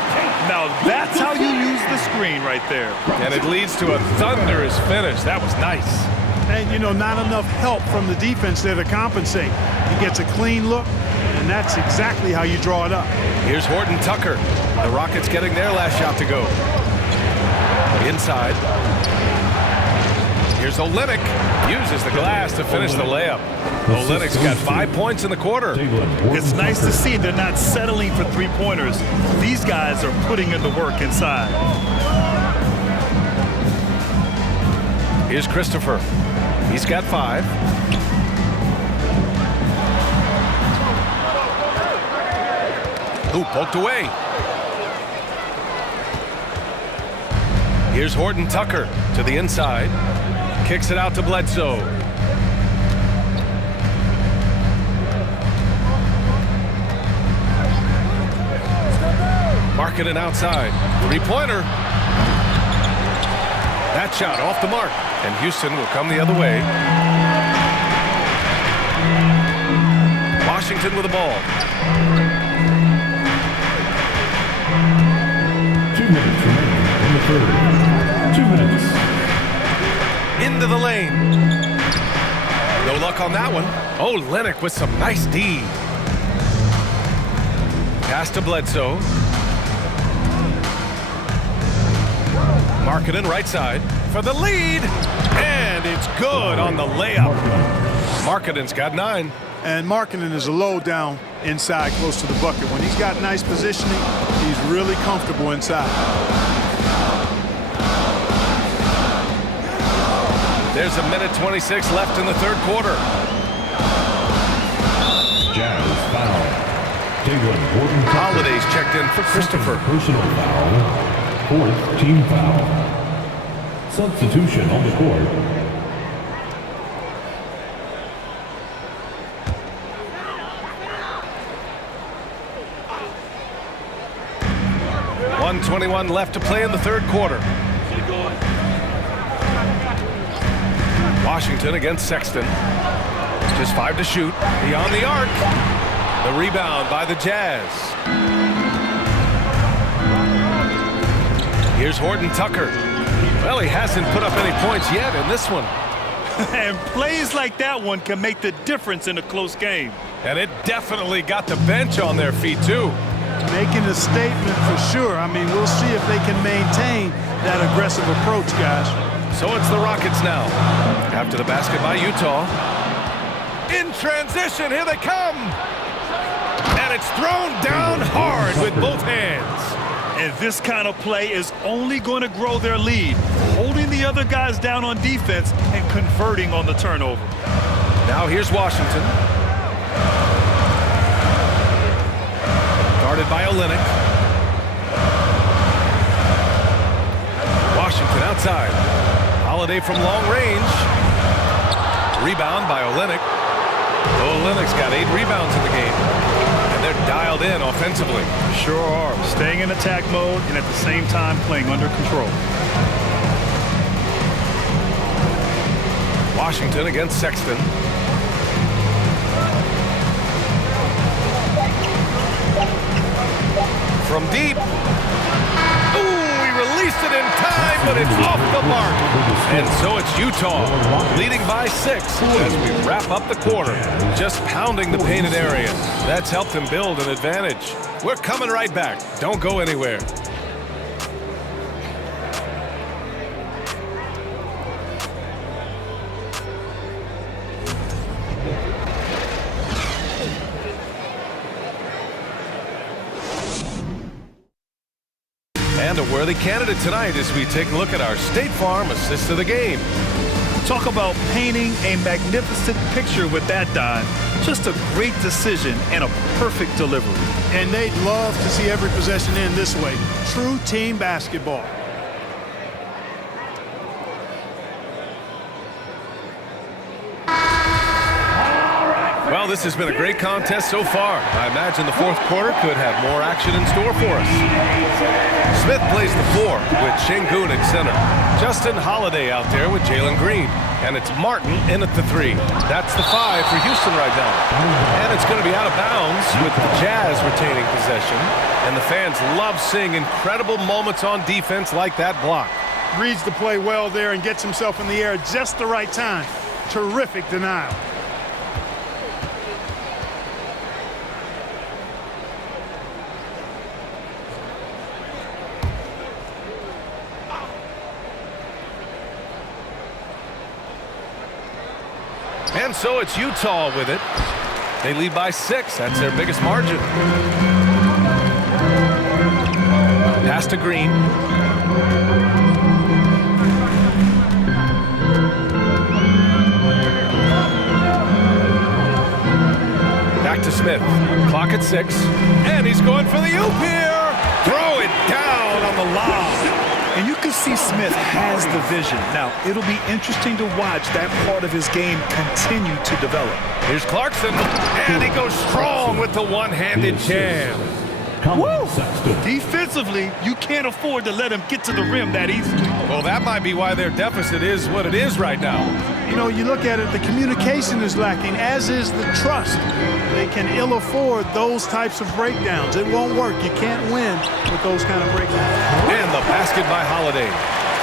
Now that's how you use the screen right there. And it leads to a thunderous finish. That was nice. And, you know, not enough help from the defense there to compensate. He gets a clean look, and that's exactly how you draw it up. Here's Horton Tucker. The Rockets getting their last shot to go. Inside. Here's Olynyk. Uses the glass to finish the layup. Olynyk's got 5 points in the quarter. It's nice to see they're not settling for three-pointers. These guys are putting in the work inside. Here's Christopher. He's got 5. Who poked away. Here's Horton Tucker to the inside. Kicks it out to Bledsoe. Markkanen outside. Three-pointer. That shot off the mark. And Houston will come the other way. Washington with the ball. 2 minutes remaining in the third. 2 minutes. Into the lane. No luck on that one. Oh, Olynyk with some nice D. Pass to Bledsoe. Markkanen right side for the lead. And it's good on the layup. Markkanen's got 9. And Markkanen is a low down inside close to the bucket. When he's got nice positioning, he's really comfortable inside. There's a minute 26 left in the third quarter. Jazz foul. Holiday's checked in for Christopher. Personal foul. Fourth team foul. Substitution on the court. .121 left to play in the third quarter. Washington against Sexton. Just 5 to shoot. Beyond the arc. The rebound by the Jazz. Here's Horton Tucker. Well, he hasn't put up any points yet in this one. And plays like that one can make the difference in a close game. And it definitely got the bench on their feet, too. Making a statement for sure. I mean, we'll see if they can maintain that aggressive approach, guys. So it's the Rockets now. After the basket by Utah. In transition, here they come. And it's thrown down hard with both hands. And this kind of play is only going to grow their lead, holding the other guys down on defense and converting on the turnover. Now here's Washington. Guarded by Olynyk. Washington outside. Holiday from long range. Rebound by Olynyk. Olynyk's got 8 rebounds in the game. And they're dialed in offensively. Sure are. Staying in attack mode and at the same time playing under control. Washington against Sexton. From deep. Ooh, he released it in time, but it's off the mark. And so it's Utah leading by 6 as we wrap up the quarter. Just pounding the painted area. That's helped them build an advantage. We're coming right back. Don't go anywhere. And a worthy candidate tonight as we take a look at our State Farm assist of the game. Talk about painting a magnificent picture with that dime. Just a great decision and a perfect delivery. And they'd love to see every possession end this way. True team basketball. Well, this has been a great contest so far. I imagine the fourth quarter could have more action in store for us. Smith plays the 4 with Şengün at center. Justin Holiday out there with Jalen Green. And it's Martin in at the 3. That's the 5 for Houston right now. And it's going to be out of bounds with the Jazz retaining possession. And the fans love seeing incredible moments on defense like that block. Reads the play well there and gets himself in the air at just the right time. Terrific denial. And so it's Utah with it. They lead by 6. That's their biggest margin. Pass to Green. Back to Smith. Clock at 6. And he's going for the oop here. Throw it down on the lob. And you can see Smith has the vision. Now, it'll be interesting to watch that part of his game continue to develop. Here's Clarkson, and he goes strong with the one-handed jam. Woo! Defensively, you can't afford to let him get to the rim that easily. Well, that might be why their deficit is what it is right now. You know, you look at it, the communication is lacking, as is the trust. They can ill afford those types of breakdowns. It won't work. You can't win with those kind of breakdowns. And the basket by Holiday.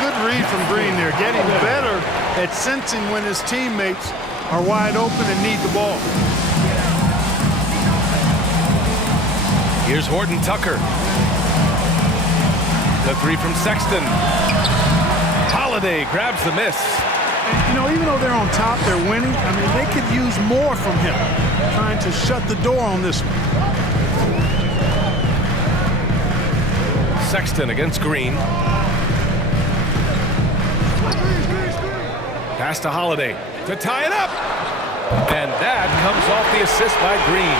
Good read from Green there, getting better at sensing when his teammates are wide open and need the ball. Here's Horton Tucker. The 3 from Sexton. Holiday grabs the miss. And, you know, even though they're on top, they're winning. I mean, they could use more from him, trying to shut the door on this one. Sexton against Green. Pass to Holiday to tie it up. And that comes off the assist by Green.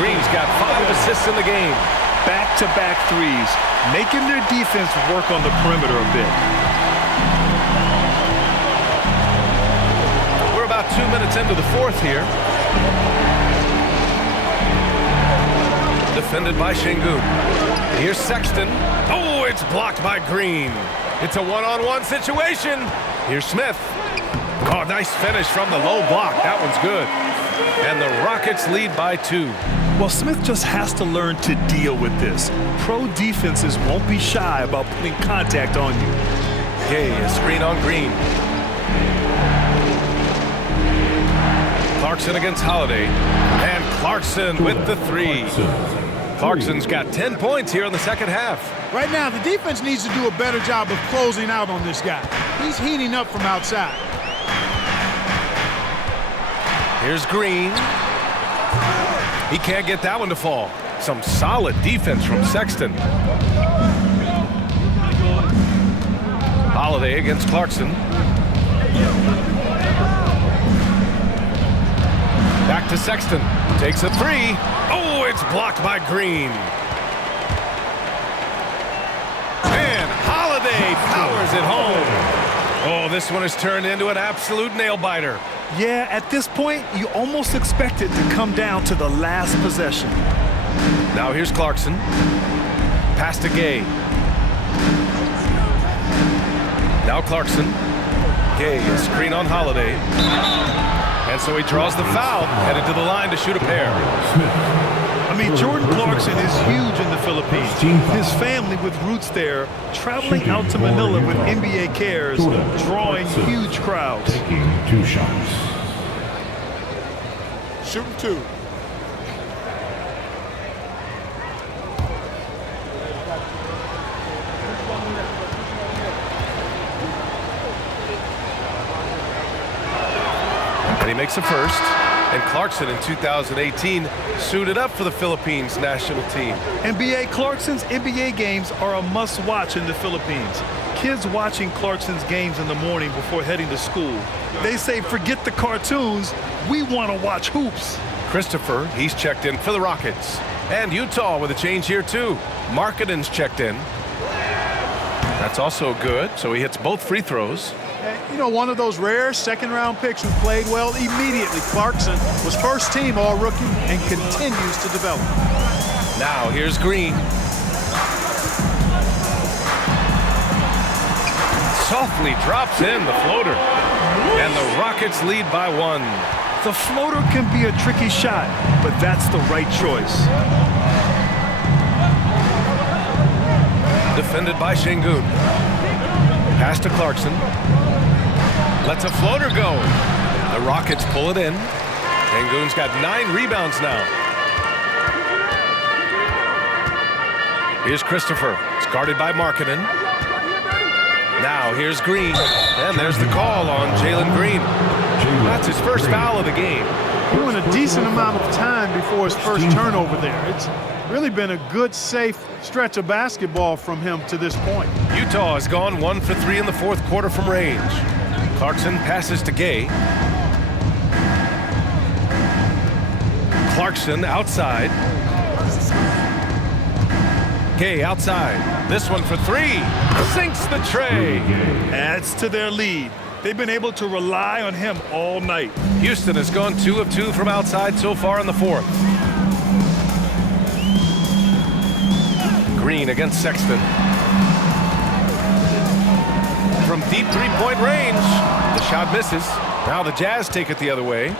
Green's got 5 assists in the game. Back-to-back threes, making their defense work on the perimeter a bit. We're about 2 minutes into the fourth here. Defended by Şengün. Here's Sexton. Oh, it's blocked by Green. It's a one-on-one situation. Here's Smith. Oh, nice finish from the low block. That one's good. And the Rockets lead by 2. Well, Smith just has to learn to deal with this. Pro defenses won't be shy about putting contact on you. Okay, a screen on Green. Clarkson against Holiday. And Clarkson with the 3. Clarkson's got 10 points here in the second half. Right now, the defense needs to do a better job of closing out on this guy. He's heating up from outside. Here's Green. He can't get that one to fall. Some solid defense from Sexton. Holiday against Clarkson. Back to Sexton. Takes a 3. Oh, it's blocked by Green. And Holiday powers it home. Oh, this one has turned into an absolute nail-biter. Yeah, at this point, you almost expect it to come down to the last possession. Now here's Clarkson. Pass to Gay. Now Clarkson. Gay, a screen on Holiday. And so he draws the foul, headed to the line to shoot a pair. I mean, Jordan Clarkson is huge in the Philippines. His family with roots there, traveling out to Manila with NBA cares, drawing huge crowds. Taking 2 shots. Shooting 2. And he makes a first. And Clarkson in 2018 suited up for the Philippines national team. NBA Clarkson's NBA games are a must-watch in the Philippines. Kids watching Clarkson's games in the morning before heading to school. They say, forget the cartoons, we want to watch hoops. Christopher, he's checked in for the Rockets. And Utah with a change here too. Markkanen's checked in. That's also good, so he hits both free throws. You know, one of those rare second-round picks who played well immediately. Clarkson was first-team All-Rookie and continues to develop. Now here's Green. Softly drops in the floater. And the Rockets lead by 1. The floater can be a tricky shot, but that's the right choice. Defended by Şengün. Pass to Clarkson. Lets a floater go. The Rockets pull it in. Şengün's got 9 rebounds now. Here's Christopher. It's guarded by Markkanen. Now here's Green. And there's the call on Jalen Green. That's his first foul of the game. He went a decent amount of time before his first turnover there. It's really been a good, safe stretch of basketball from him to this point. Utah has gone 1 for 3 in the fourth quarter from range. Clarkson passes to Gay. Clarkson outside. Gay outside. This one for 3. Sinks the tray. Adds to their lead. They've been able to rely on him all night. Houston has gone 2 of 2 from outside so far in the fourth. Green against Sexton. From deep three-point range, the shot misses. Now the Jazz take it the other way.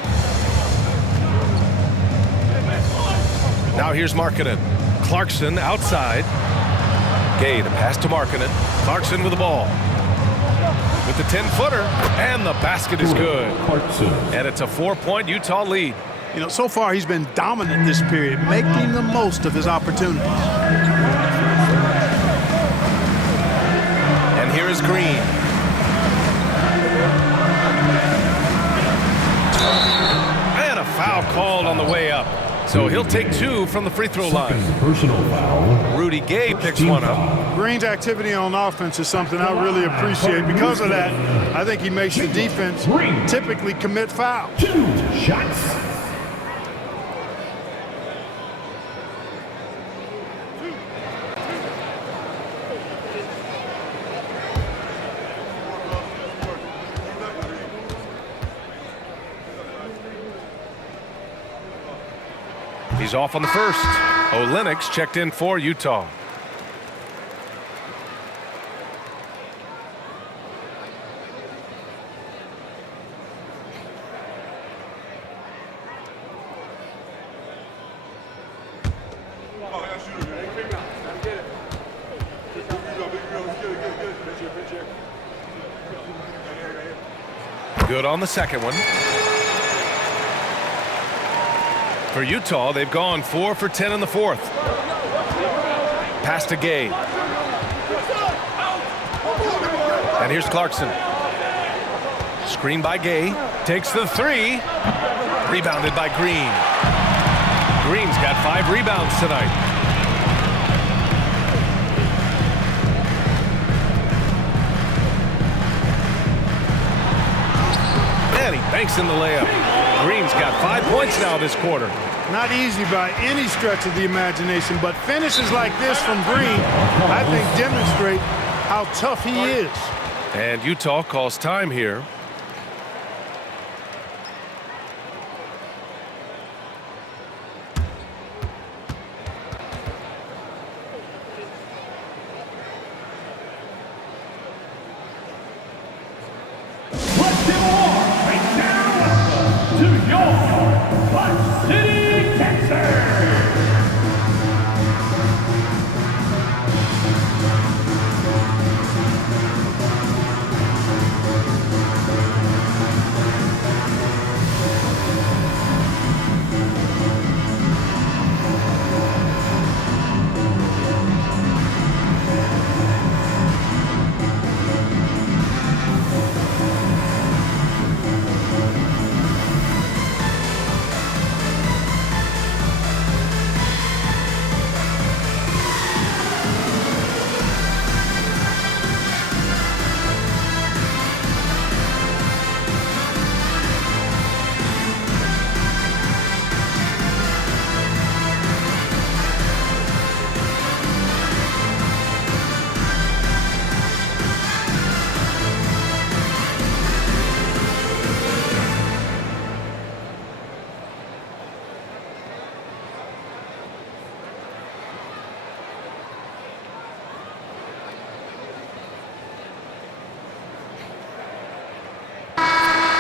Now here's Markkanen. Clarkson outside. Gay, the pass to Markkanen. Clarkson with the ball. With the 10-footer, and the basket is good. And it's a 4-point Utah lead. You know, so far he's been dominant this period, making the most of his opportunities. And here is Green. So he'll take 2 from the free throw line. Personal foul. Rudy Gay picks one up. Green's activity on offense is something I really appreciate. Because of that, I think he makes the defense typically commit foul. 2 shots. He's off on the first. Olenix checked in for Utah. Good on the second one. For Utah, they've gone 4 for 10 in the fourth. Pass to Gay. And here's Clarkson. Screen by Gay. Takes the 3. Rebounded by Green. Green's got 5 rebounds tonight. And he banks in the layup. Green's got 5 points now this quarter. Not easy by any stretch of the imagination, but finishes like this from Green, I think, demonstrate how tough he is. And Utah calls time here.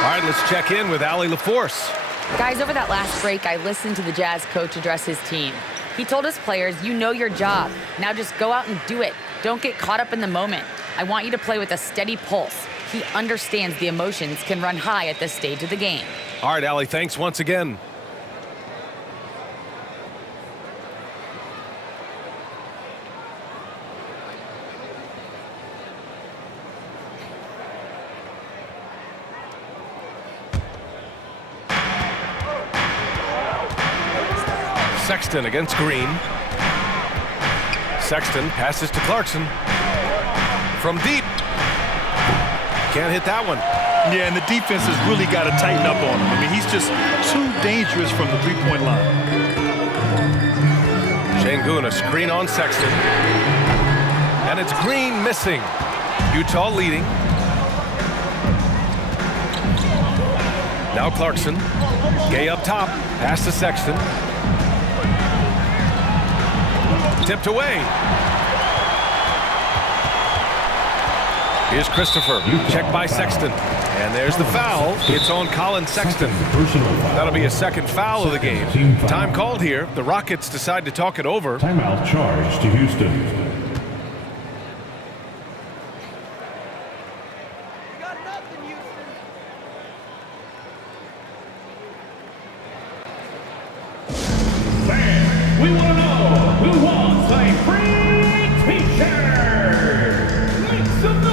All right, let's check in with Allie LaForce. Guys, over that last break, I listened to the Jazz coach address his team. He told his players, you know your job. Now just go out and do it. Don't get caught up in the moment. I want you to play with a steady pulse. He understands the emotions can run high at this stage of the game. All right, Allie, thanks once again. Sexton against Green. Sexton passes to Clarkson. From deep. Can't hit that one. Yeah, and the defense has really got to tighten up on him. I mean, he's just too dangerous from the three-point line. Şengün, a screen on Sexton. And it's Green missing. Utah leading. Now Clarkson. Gay up top. Pass to Sexton. Tipped away. Here's Christopher. Checked by Sexton. And there's the foul. It's on Colin Sexton. That'll be a second foul of the game. Time called here. The Rockets decide to talk it over. Timeout charge to Houston. We want to know who wants a free t-shirt. Make some noise.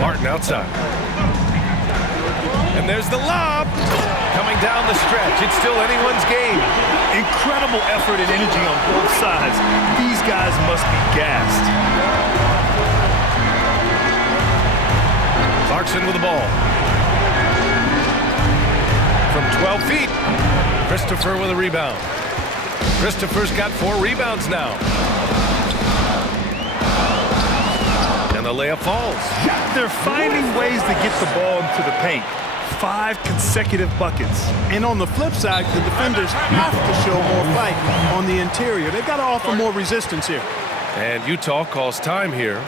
Martin outside. And there's the lob. Coming down the stretch. It's still anyone's game. Incredible effort and energy on both sides. These guys must be gassed. Clarkson with the ball. From 12 feet. Christopher with a rebound. Christopher's got 4 rebounds now. And the layup falls. They're finding ways to get the ball into the paint. 5 consecutive buckets. And on the flip side, the defenders have to show more fight on the interior. They've got to offer more resistance here. And Utah calls time here.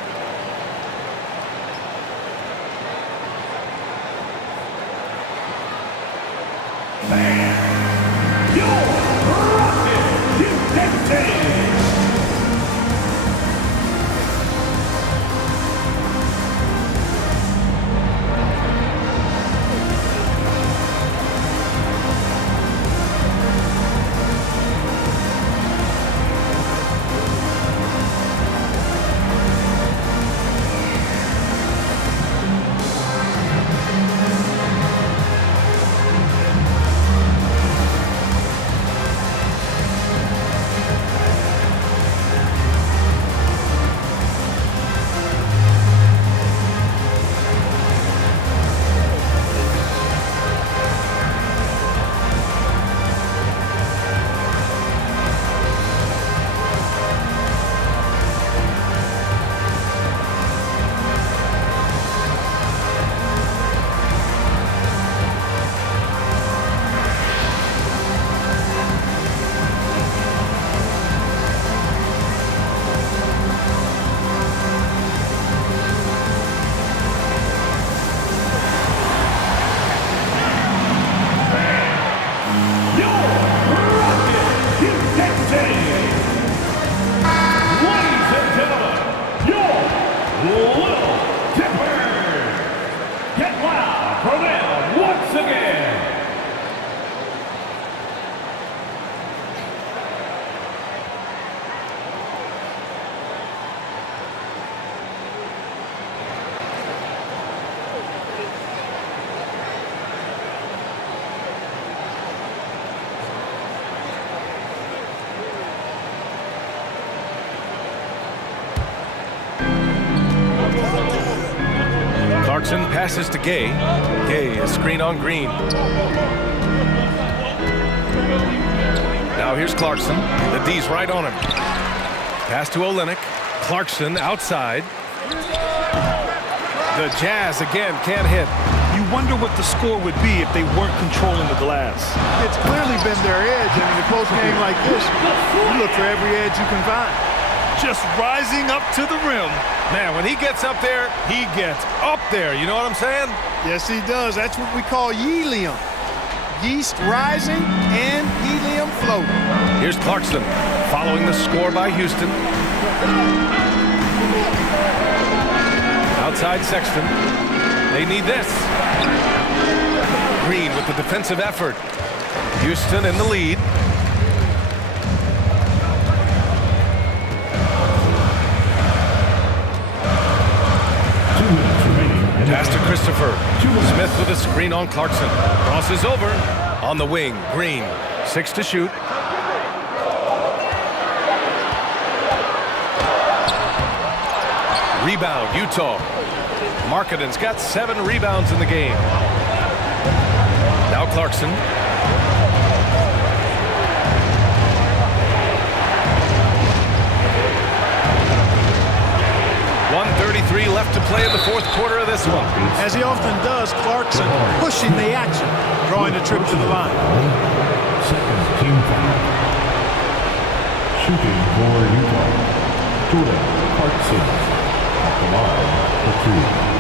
Clarkson passes to Gay. Gay is screen on Green. Now here's Clarkson. The D's right on him. Pass to Olynyk. Clarkson outside. The Jazz again can't hit. You wonder what the score would be if they weren't controlling the glass. It's clearly been their edge, and in a close game like this, you look for every edge you can find. Just rising up to the rim. Man, when he gets up there, he gets up there. You know what I'm saying? Yes, he does. That's what we call helium. Yeast rising and helium floating. Here's Clarkson following the score by Houston. Outside Sexton. They need this. Green with the defensive effort. Houston in the lead. Pass to Christopher. Smith with a screen on Clarkson. Crosses over on the wing. Green, 6 to shoot. Rebound, Utah. Markkanen got 7 rebounds in the game. Now Clarkson. 1:33 left to play in the 4th quarter of this one. As he often does, Clarkson pushing the action, drawing a trip to the line. Second team foul. Shooting for Utah. Jordan Clarkson at the line for 2.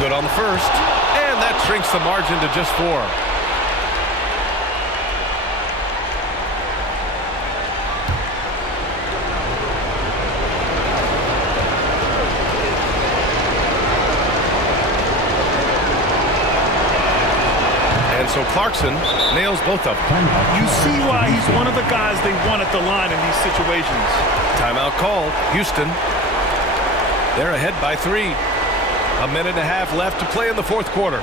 Good on the first, and that shrinks the margin to just 4. Clarkson nails both of them. You see why he's one of the guys they want at the line in these situations. Timeout called. Houston. They're ahead by 3. A minute and a half left to play in the fourth quarter.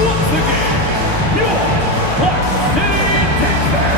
Once again, your Clark City Texans.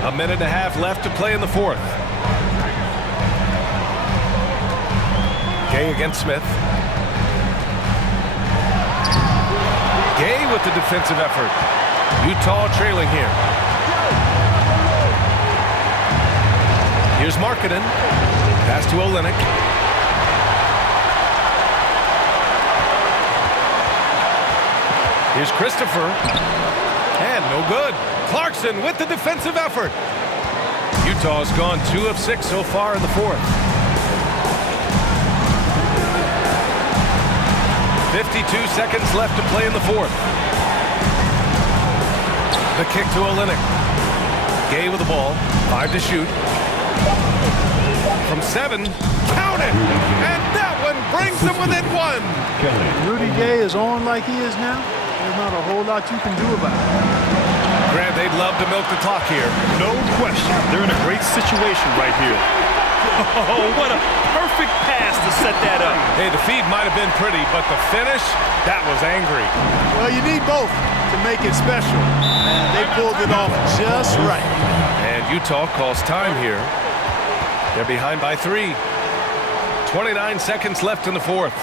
A minute and a half left to play in the fourth. Gay against Smith. Gay with the defensive effort. Utah trailing here. Here's Markkanen. Pass to Olynyk. Here's Christopher. And no good. Clarkson with the defensive effort. Utah's gone 2 of 6 so far in the fourth. 52 seconds left to play in the fourth. The kick to Olynyk. Gay with the ball. 5 to shoot. From 7. Count it! And that one brings them within 1. Rudy Gay is on like he is now. There's not a whole lot you can do about it. Grant, they'd love to milk the clock here. No question. They're in a great situation right here. Oh, what a perfect pass to set that up. Hey, the feed might have been pretty, but the finish, that was angry. Well, you need both to make it special. And they pulled it off just right. And Utah calls time here. They're behind by 3. 29 seconds left in the fourth.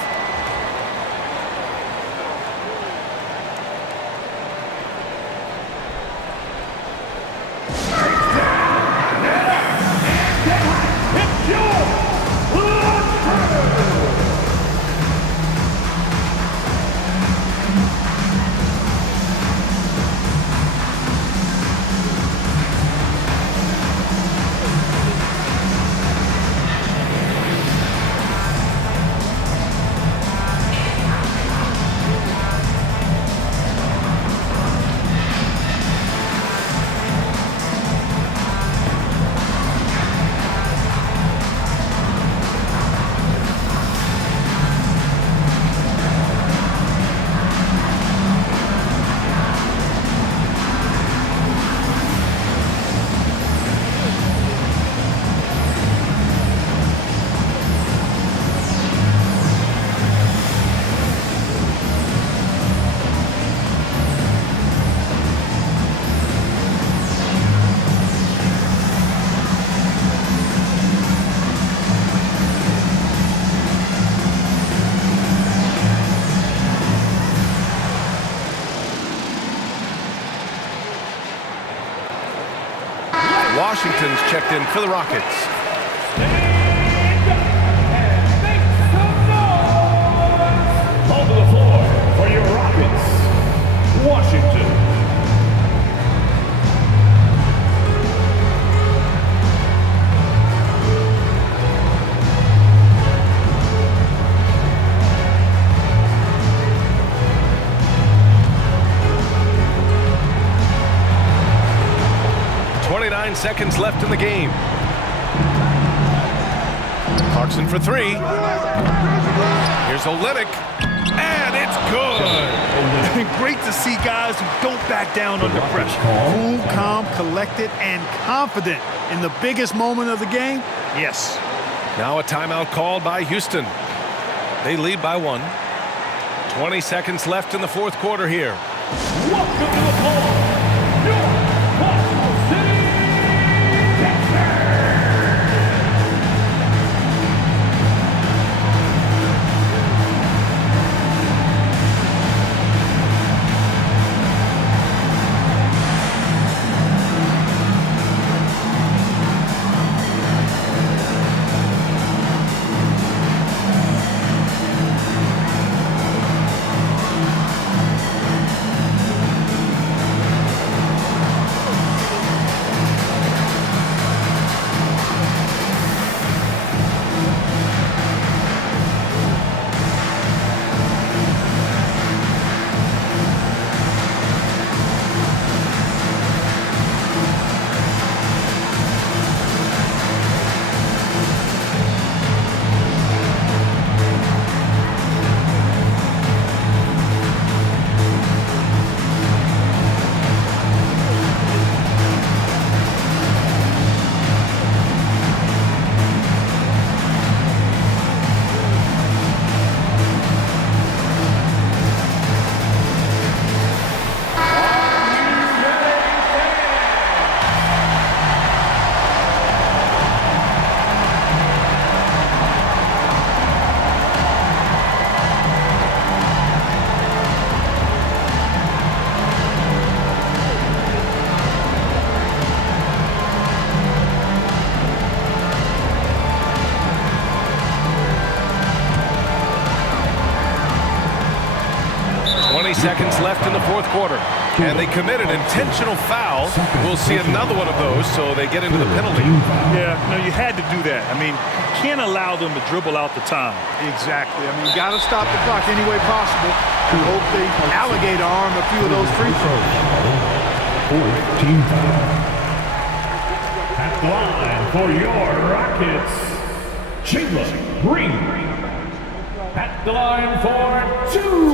Washington's checked in for the Rockets. On to the floor for your Rockets, Washington. 10 seconds left in the game. Clarkson for three. Here's Olynyk. And it's good. Great to see guys who don't back down under pressure. Cool, calm, collected, and confident in the biggest moment of the game. Yes. Now a timeout called by Houston. They lead by 1. 20 seconds left in the fourth quarter here. Welcome to the ball, North City, Texas. 20 seconds left in the fourth quarter. And they committed intentional foul. We'll see another one of those, so they get into the penalty. Yeah, no, you had to do that. I mean, you can't allow them to dribble out the time. Exactly. I mean, you got to stop the clock any way possible. We hope they alligator arm a few of those free throws. Team foul. At the line for your Rockets, Jalen Green. At the line for 2.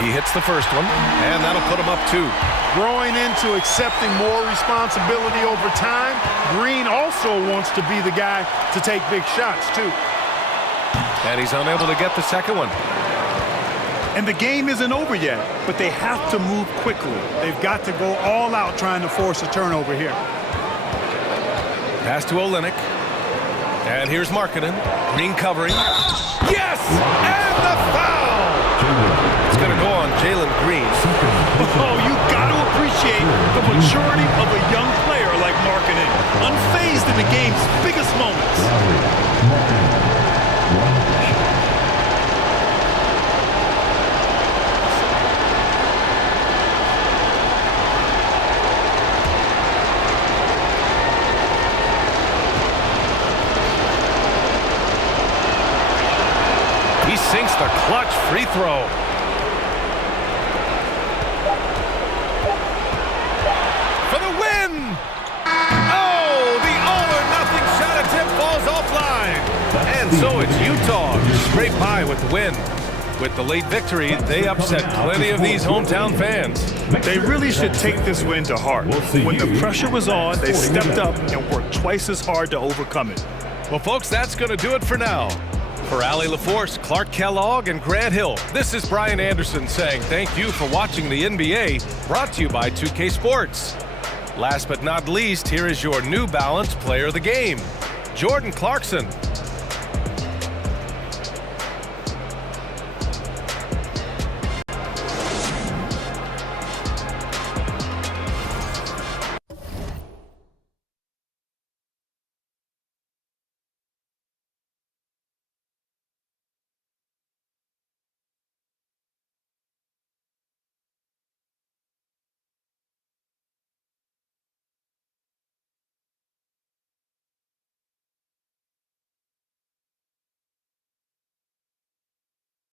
He hits the first one, and that'll put him up 2. Growing into accepting more responsibility over time, Green also wants to be the guy to take big shots, too. And he's unable to get the second one. And the game isn't over yet, but they have to move quickly. They've got to go all out trying to force a turnover here. Pass to Olynyk. And here's Markkanen. Green covering. Yes! And the foul! It's going to go on Jalen Green. Oh, you got to appreciate the maturity of a young player like Markkanen. Unfazed in the game's biggest moments. He sinks the clutch free throw. For the win! Oh, the all-or-nothing shot attempt falls offline. And so it's Utah who scrape by with the win. With the late victory, they upset plenty of these hometown fans. They really should take this win to heart. When the pressure was on, they stepped up and worked twice as hard to overcome it. Well, folks, that's going to do it for now. For Allie LaForce, Clark Kellogg, and Grant Hill, this is Brian Anderson saying thank you for watching the NBA, brought to you by 2K Sports. Last but not least, here is your New Balance Player of the Game, Jordan Clarkson.